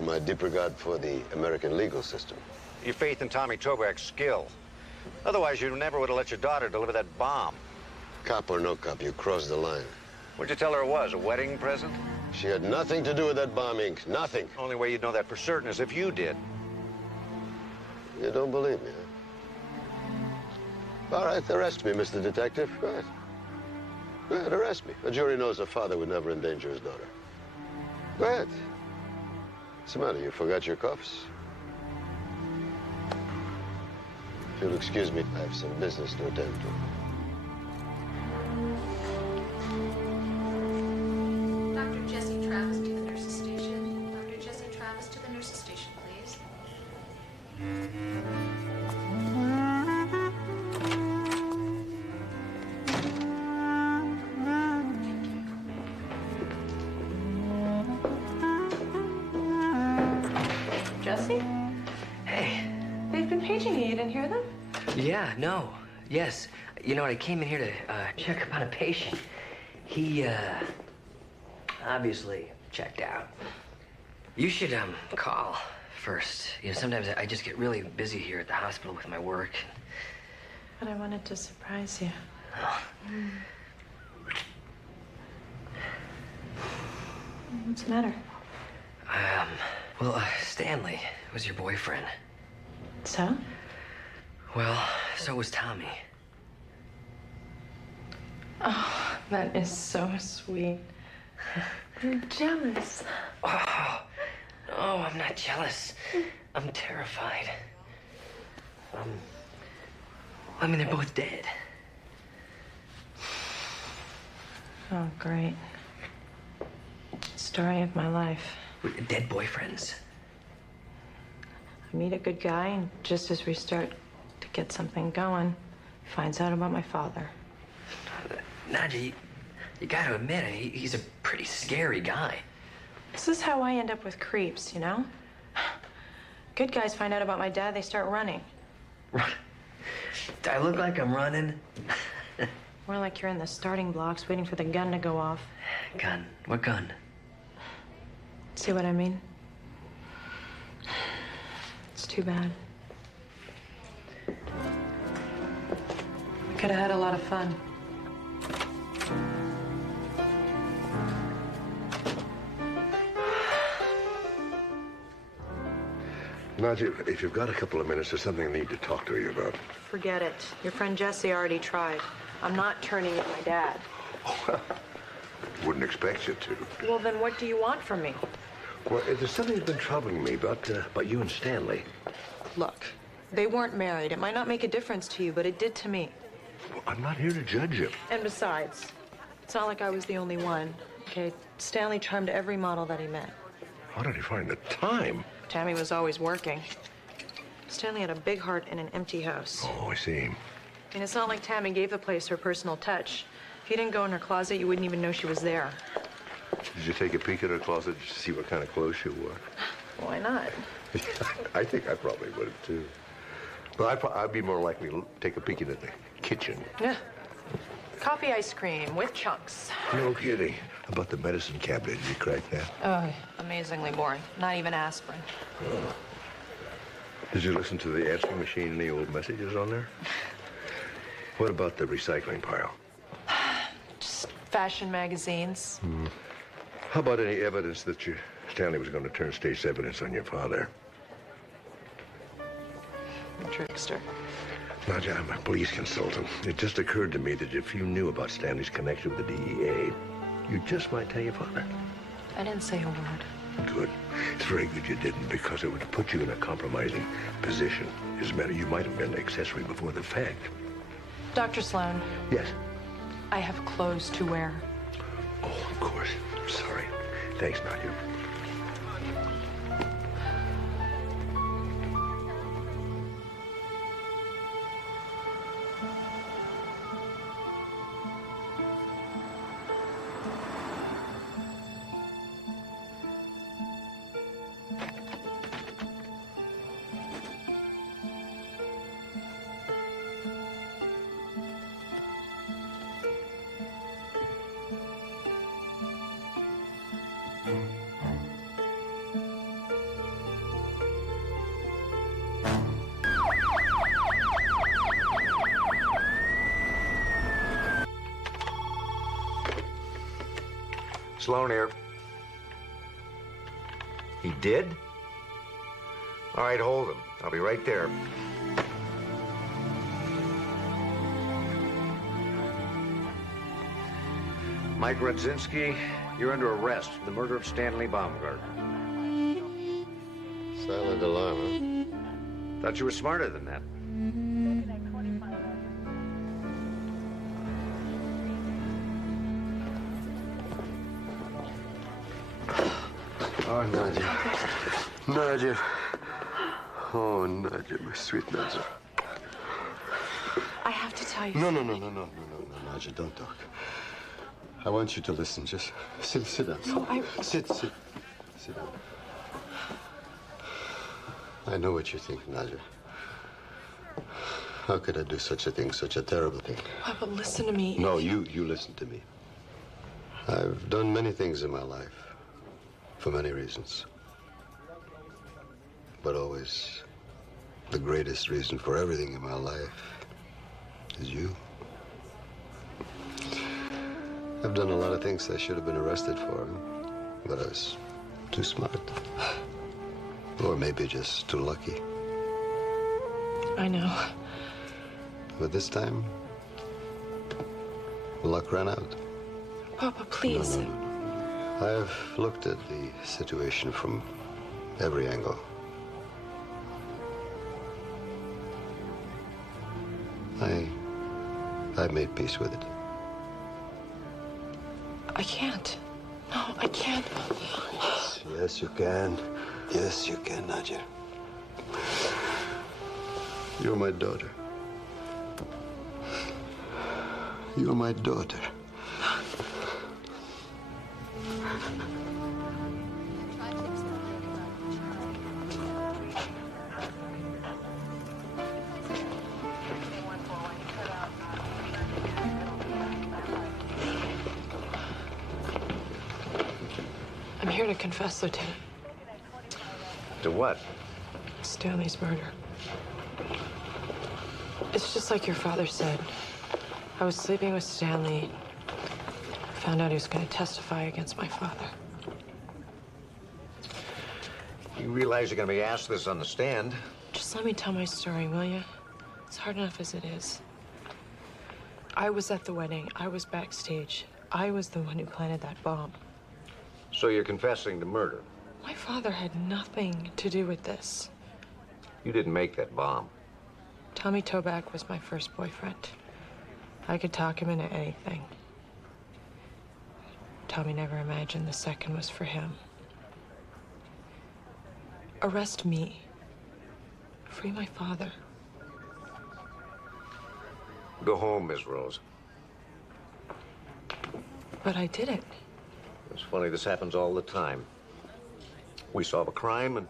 my deep regard for the American legal system? Your faith in Tommy Toback's skill. Otherwise, you never would have let your daughter deliver that bomb. Cop or no cop, you crossed the line. What'd you tell her it was, a wedding present? She had nothing to do with that bombing. Nothing. Only way you'd know that for certain is if you did. You don't believe me, huh? All right, arrest me, Mr. Detective. Go ahead. Go ahead, arrest me. A jury knows a father would never endanger his daughter. Go ahead. What's the matter? You forgot your cuffs? If you'll excuse me, I have some business to attend to. Dr. Jesse Travis to the nurse's station. Dr. Jesse Travis to the nurse's station, please. Jesse? Hey. They've been paging you. You didn't hear them? Yeah, no. Yes. You know what? I came in here to check up on a patient. He, obviously checked out. You should, call first. You know, sometimes I just get really busy here at the hospital with my work. But I wanted to surprise you. Oh. What's the matter? Well, Stanley was your boyfriend. So? Well, so was Tommy. Oh, that is so sweet. You're jealous. Oh, no, I'm not jealous. I'm terrified. I mean, they're both dead. Oh, great. Story of my life. Dead boyfriends. I meet a good guy, and just as we start to get something going, he finds out about my father. Nadja, you gotta admit, he's a pretty scary guy. This is how I end up with creeps, you know? Good guys find out about my dad, they start running. Do I look like I'm running? More like you're in the starting blocks waiting for the gun to go off. Gun? What gun? See what I mean? It's too bad. We could have had a lot of fun. Nadja, if you've got a couple of minutes, there's something I need to talk to you about. Forget it. Your friend Jesse already tried. I'm not turning in my dad. Wouldn't expect you to. Well, then what do you want from me? Well, there's something that's been troubling me about you and Stanley. Look, they weren't married. It might not make a difference to you, but it did to me. Well, I'm not here to judge you. And besides, it's not like I was the only one, okay? Stanley charmed every model that he met. How did he find the time? Tammy was always working. Stanley had a big heart in an empty house. Oh, I see. And it's not like Tammy gave the place her personal touch. If you didn't go in her closet, you wouldn't even know she was there. Did you take a peek at her closet just to see what kind of clothes she wore? Why not? I think I probably would have, too. But I'd be more likely to take a peek into the kitchen. Yeah. Coffee ice cream with chunks. No kidding. How about the medicine cabinet? Did you crack that? Oh, amazingly boring. Not even aspirin. Oh. Did you listen to the answering machine? Any old messages on there? What about the recycling pile? Just fashion magazines. How about any evidence that Stanley was going to turn state's evidence on your father? A trickster. Nadja, I'm a police consultant. It just occurred to me that if you knew about Stanley's connection with the DEA, you just might tell your father. I didn't say a word. Good. It's very good you didn't, because it would put you in a compromising position. As a matter, you might have been accessory before the fact. Dr. Sloan. Yes? I have clothes to wear. Oh, of course. Sorry. Thanks, Nadja. Sloan here. He did? All right, hold him. I'll be right there. Mike Rudzinski, you're under arrest for the murder of Stanley Baumgartner. Silent alarm, huh? Thought you were smarter than that. Oh, Nadja. Nadja. Oh, Nadja, my sweet Nadja. I have to tell you. No, Nadja, don't talk. I want you to listen. Just sit down. No, Sit down. I know what you think, Nadja. How could I do such a thing, such a terrible thing? Papa, listen to me. No, you listen to me. I've done many things in my life, for many reasons. But always, the greatest reason for everything in my life is you. I've done a lot of things I should have been arrested for, but I was too smart. Or maybe just too lucky. I know. But this time, luck ran out. Papa, please. No. I've looked at the situation from every angle. I made peace with it. I can't. No, I can't. Yes, you can. Yes, you can, Nadja. You're my daughter. You're my daughter. I'm here to confess, Lieutenant. To what? Stanley's murder. It's just like your father said. I was sleeping with Stanley. Found out he was going to testify against my father. You realize you're going to be asked this on the stand. Just let me tell my story, will you? It's hard enough as it is. I was at the wedding. I was backstage. I was the one who planted that bomb. So you're confessing to murder? My father had nothing to do with this. You didn't make that bomb. Tommy Toback was my first boyfriend. I could talk him into anything. Tommy never imagined the second was for him. Arrest me. Free my father. Go home, Miss Rose. But I didn't. It's funny, this happens all the time. We solve a crime and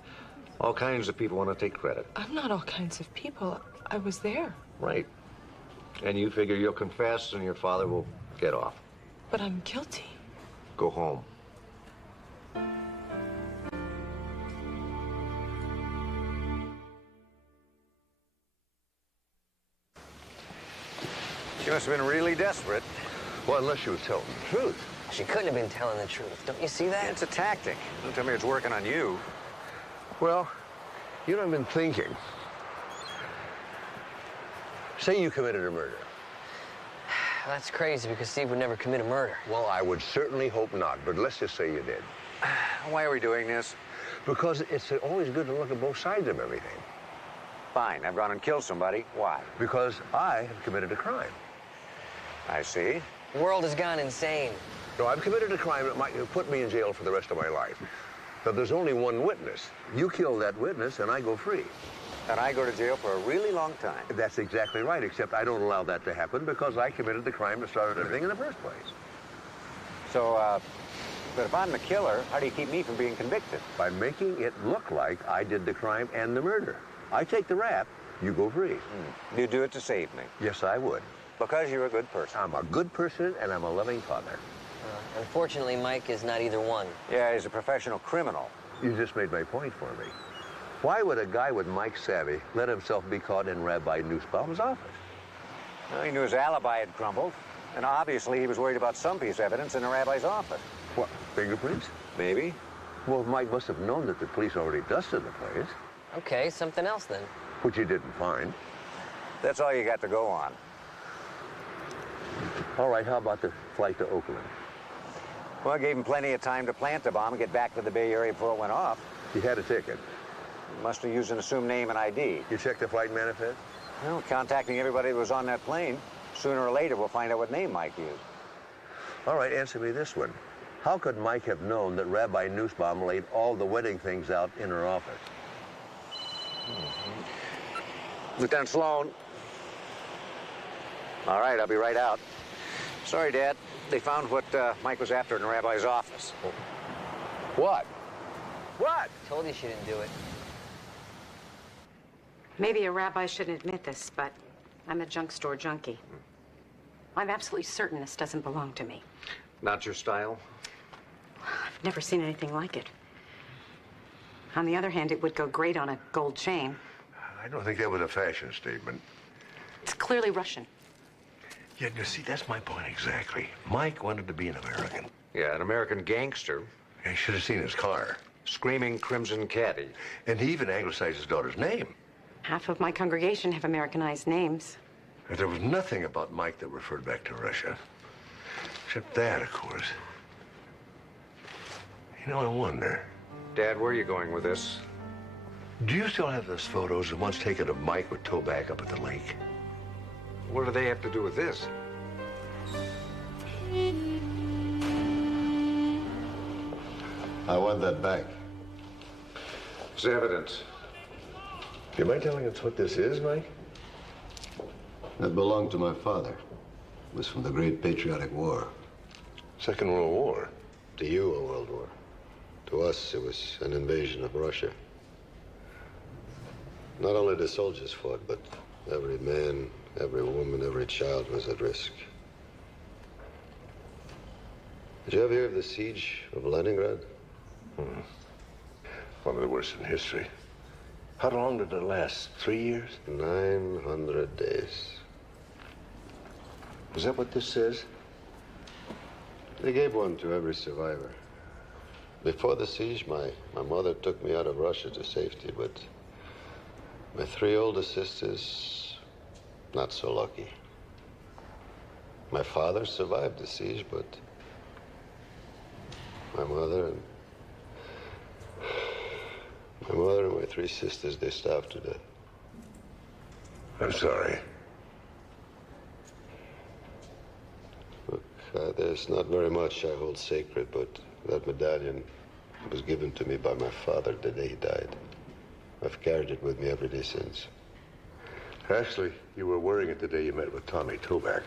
all kinds of people want to take credit. I'm not all kinds of people. I was there. Right. And you figure you'll confess and your father will get off. But I'm guilty. Go home. She must have been really desperate. Well, unless she was telling the truth. She couldn't have been telling the truth. Don't you see that? It's a tactic. Don't tell me it's working on you. Well, you know, I've been thinking. Say you committed a murder. That's crazy because Steve would never commit a murder. Well, I would certainly hope not, but let's just say you did. Why are we doing this? Because it's always good to look at both sides of everything. Fine, I've gone and killed somebody. Why? Because I have committed a crime. I see. The world has gone insane. No, I've committed a crime that might put me in jail for the rest of my life. But there's only one witness. You kill that witness and I go free. And I go to jail for a really long time. That's exactly right, except I don't allow that to happen because I committed the crime that started everything in the first place. So, but if I'm the killer, how do you keep me from being convicted? By making it look like I did the crime and the murder. I take the rap, you go free. You do it to save me? Yes, I would. Because you're a good person. I'm a good person and I'm a loving father. Unfortunately, Mike is not either one. Yeah, he's a professional criminal. You just made my point for me. Why would a guy with Mike's savvy let himself be caught in Rabbi Nussbaum's office? Well, he knew his alibi had crumbled, and obviously he was worried about some piece of evidence in the rabbi's office. What, fingerprints? Maybe. Well, Mike must have known that the police already dusted the place. Okay, something else then. Which you didn't find. That's all you got to go on. All right, how about the flight to Oakland? Well, I gave him plenty of time to plant the bomb and get back to the Bay Area before it went off. He had a ticket. Must have used an assumed name and ID. You checked the flight manifest? Well, contacting everybody that was on that plane. Sooner or later, we'll find out what name Mike used. All right, answer me this one. How could Mike have known that Rabbi Nussbaum laid all the wedding things out in her office? Lieutenant Sloan. All right, I'll be right out. Sorry, Dad. They found what Mike was after in the rabbi's office. What? What? Told you she didn't do it. Maybe a rabbi shouldn't admit this, but I'm a junk store junkie. I'm absolutely certain this doesn't belong to me. Not your style? I've never seen anything like it. On the other hand, it would go great on a gold chain. I don't think that was a fashion statement. It's clearly Russian. Yeah, you see, that's my point exactly. Mike wanted to be an American. Yeah, an American gangster. I should have seen his car. Screaming Crimson Caddy. And he even anglicized his daughter's name. Half of my congregation have Americanized names. And there was nothing about Mike that referred back to Russia. Except that, of course. You know, I wonder. Dad, where are you going with this? Do you still have those photos, the ones taken of Mike with Toback up at the lake? What do they have to do with this? I want that back. It's evidence. Do you mind telling us what this is, Mike? That belonged to my father. It was from the Great Patriotic War. Second World War? To you, a world war. To us, it was an invasion of Russia. Not only the soldiers fought, but every man, every woman, every child was at risk. Did you ever hear of the siege of Leningrad? One of the worst in history. How long did it last? 3 years? 900 days. Is that what this says? They gave one to every survivor. Before the siege, my mother took me out of Russia to safety, but my 3 older sisters, not so lucky. My father survived the siege, but my mother and My mother and my 3 sisters, they starved to death. I'm sorry. Look, there's not very much I hold sacred, but that medallion was given to me by my father the day he died. I've carried it with me every day since. Actually, you were wearing it the day you met with Tommy Toback.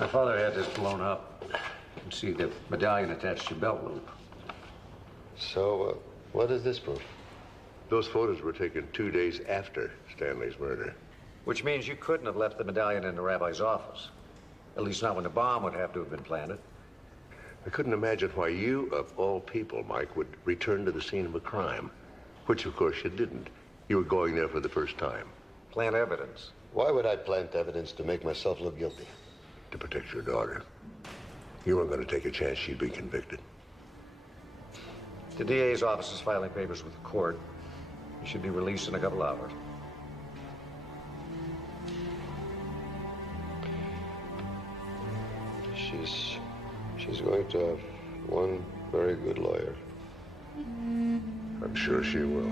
My father had this blown up. You can see the medallion attached to your belt loop. So, what does this prove? Those photos were taken 2 days after Stanley's murder. Which means you couldn't have left the medallion in the rabbi's office. At least not when the bomb would have to have been planted. I couldn't imagine why you, of all people, Mike, would return to the scene of a crime. Which, of course, you didn't. You were going there for the first time. Plant evidence. Why would I plant evidence to make myself look guilty? To protect your daughter. You weren't going to take a chance she'd be convicted. The DA's office is filing papers with the court. You should be released in a couple hours. She's going to have one very good lawyer. I'm sure she will.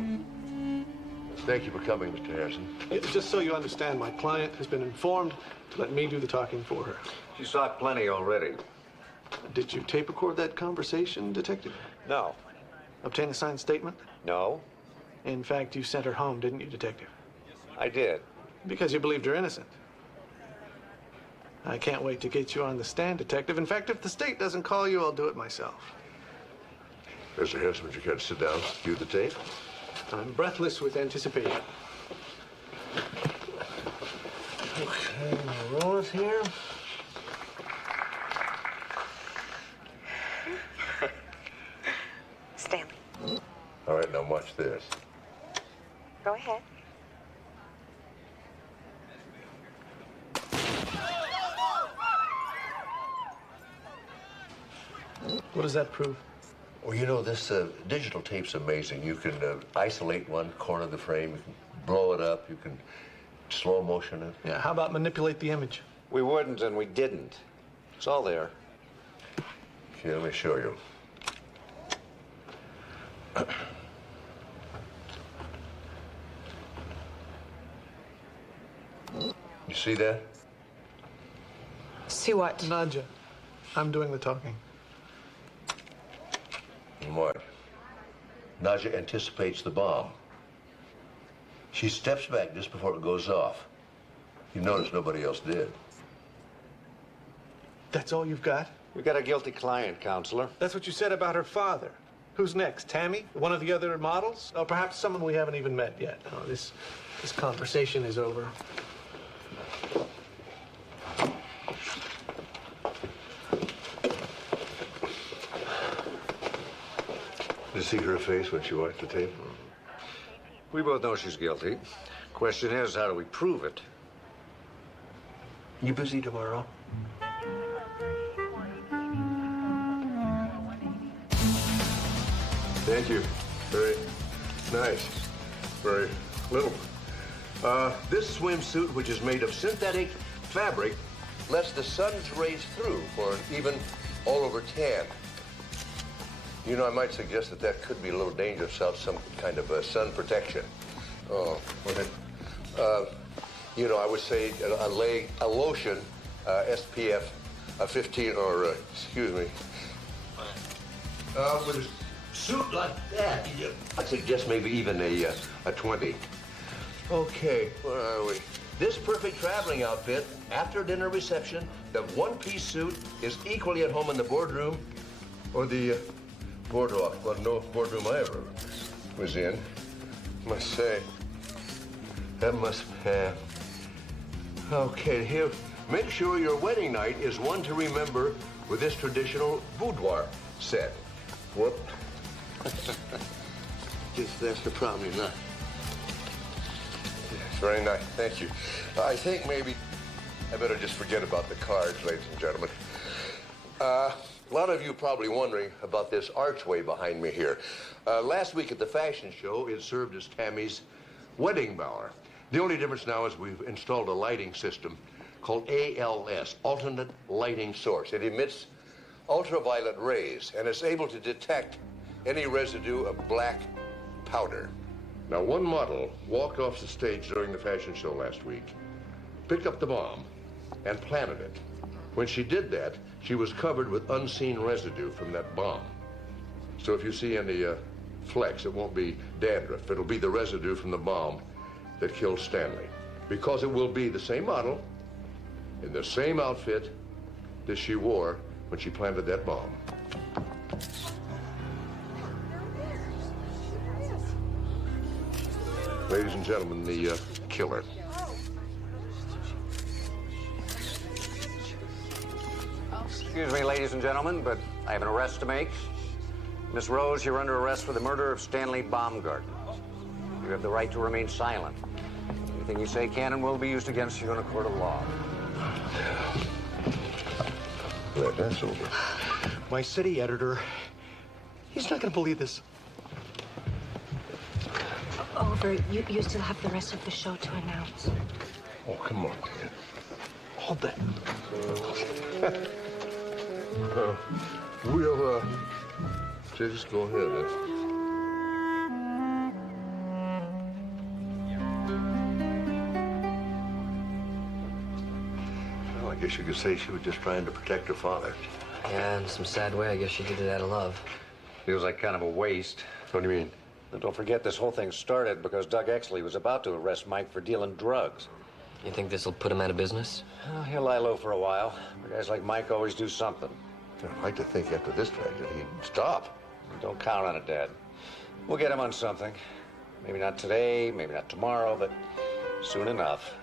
Thank you for coming, Mr. Harrison. Yeah, just so you understand, my client has been informed to let me do the talking for her. She's talked plenty already. Did you tape record that conversation, Detective? No. Obtain a signed statement? No. In fact, you sent her home, didn't you, Detective? I did. Because you believed her innocent. I can't wait to get you on the stand, Detective. In fact, if the state doesn't call you, I'll do it myself. Mr. Harrison, would you care to sit down, cue the tape? I'm breathless with anticipation. Okay, roll it here. Stanley, All right, now watch this. go ahead. What does that prove? Well, you know, this digital tape's amazing. You can isolate one corner of the frame, you can blow it up, you can slow motion it. Yeah, how about manipulate the image? We wouldn't and we didn't. It's all there. Here, let me show you. You see that? See what? Nadja, I'm doing the talking. And what? Nadja anticipates the bomb. She steps back just before it goes off. You notice nobody else did. That's all you've got? We got a guilty client, counselor. That's what you said about her father. Who's next? Tammy? One of the other models? Or perhaps someone we haven't even met yet? Oh, this conversation is over. Did you see her face when she watched the tape? We both know she's guilty. Question is, how do we prove it? You busy tomorrow? Thank you. Very nice. Very little. This swimsuit, which is made of synthetic fabric, lets the sun's rays through for an even all-over tan. You know, I might suggest that that could be a little dangerous without some kind of sun protection. Oh, you know, I would say a lotion, SPF 15, or excuse me. With a suit like that, I'd suggest maybe even a 20. Okay, where are we? This perfect traveling outfit, after dinner reception, the one-piece suit is equally at home in the boardroom or the boardwalk. Well, no boardroom I ever was in. Must say, that must have. Okay, here. Make sure your wedding night is one to remember with this traditional boudoir set. Whoop. Guess that's the problem, you're not. It's very nice, thank you. I think maybe I better just forget about the cards, ladies and gentlemen. A lot of you probably wondering about this archway behind me here. Last week at the fashion show, it served as Tammy's wedding bower. The only difference now is we've installed a lighting system called ALS, Alternate Lighting Source. It emits ultraviolet rays, and it's able to detect any residue of black powder. Now, one model walked off the stage during the fashion show last week, picked up the bomb, and planted it. When she did that, she was covered with unseen residue from that bomb. So if you see any flecks, it won't be dandruff. It'll be the residue from the bomb that killed Stanley. Because it will be the same model, in the same outfit that she wore when she planted that bomb. Ladies and gentlemen, the killer. Excuse me, ladies and gentlemen, but I have an arrest to make. Miss Rose, you're under arrest for the murder of Stanley Baumgarten. You have the right to remain silent. Anything you say can and will be used against you in a court of law. Glad that's over. My city editor, he's not going to believe this. Over. You still have the rest of the show to announce. Oh, come on, man. Hold that. We'll, just go ahead. Well, I guess you could say she was just trying to protect her father. Yeah, in some sad way, I guess she did it out of love. Feels like kind of a waste. What do you mean? And don't forget, this whole thing started because Doug Exley was about to arrest Mike for dealing drugs. You think this will put him out of business? Well, he'll lie low for a while. Guys like Mike always do something. I'd like to think after this tragedy, he'd stop. Don't count on it, Dad. We'll get him on something. Maybe not today, maybe not tomorrow, but soon enough.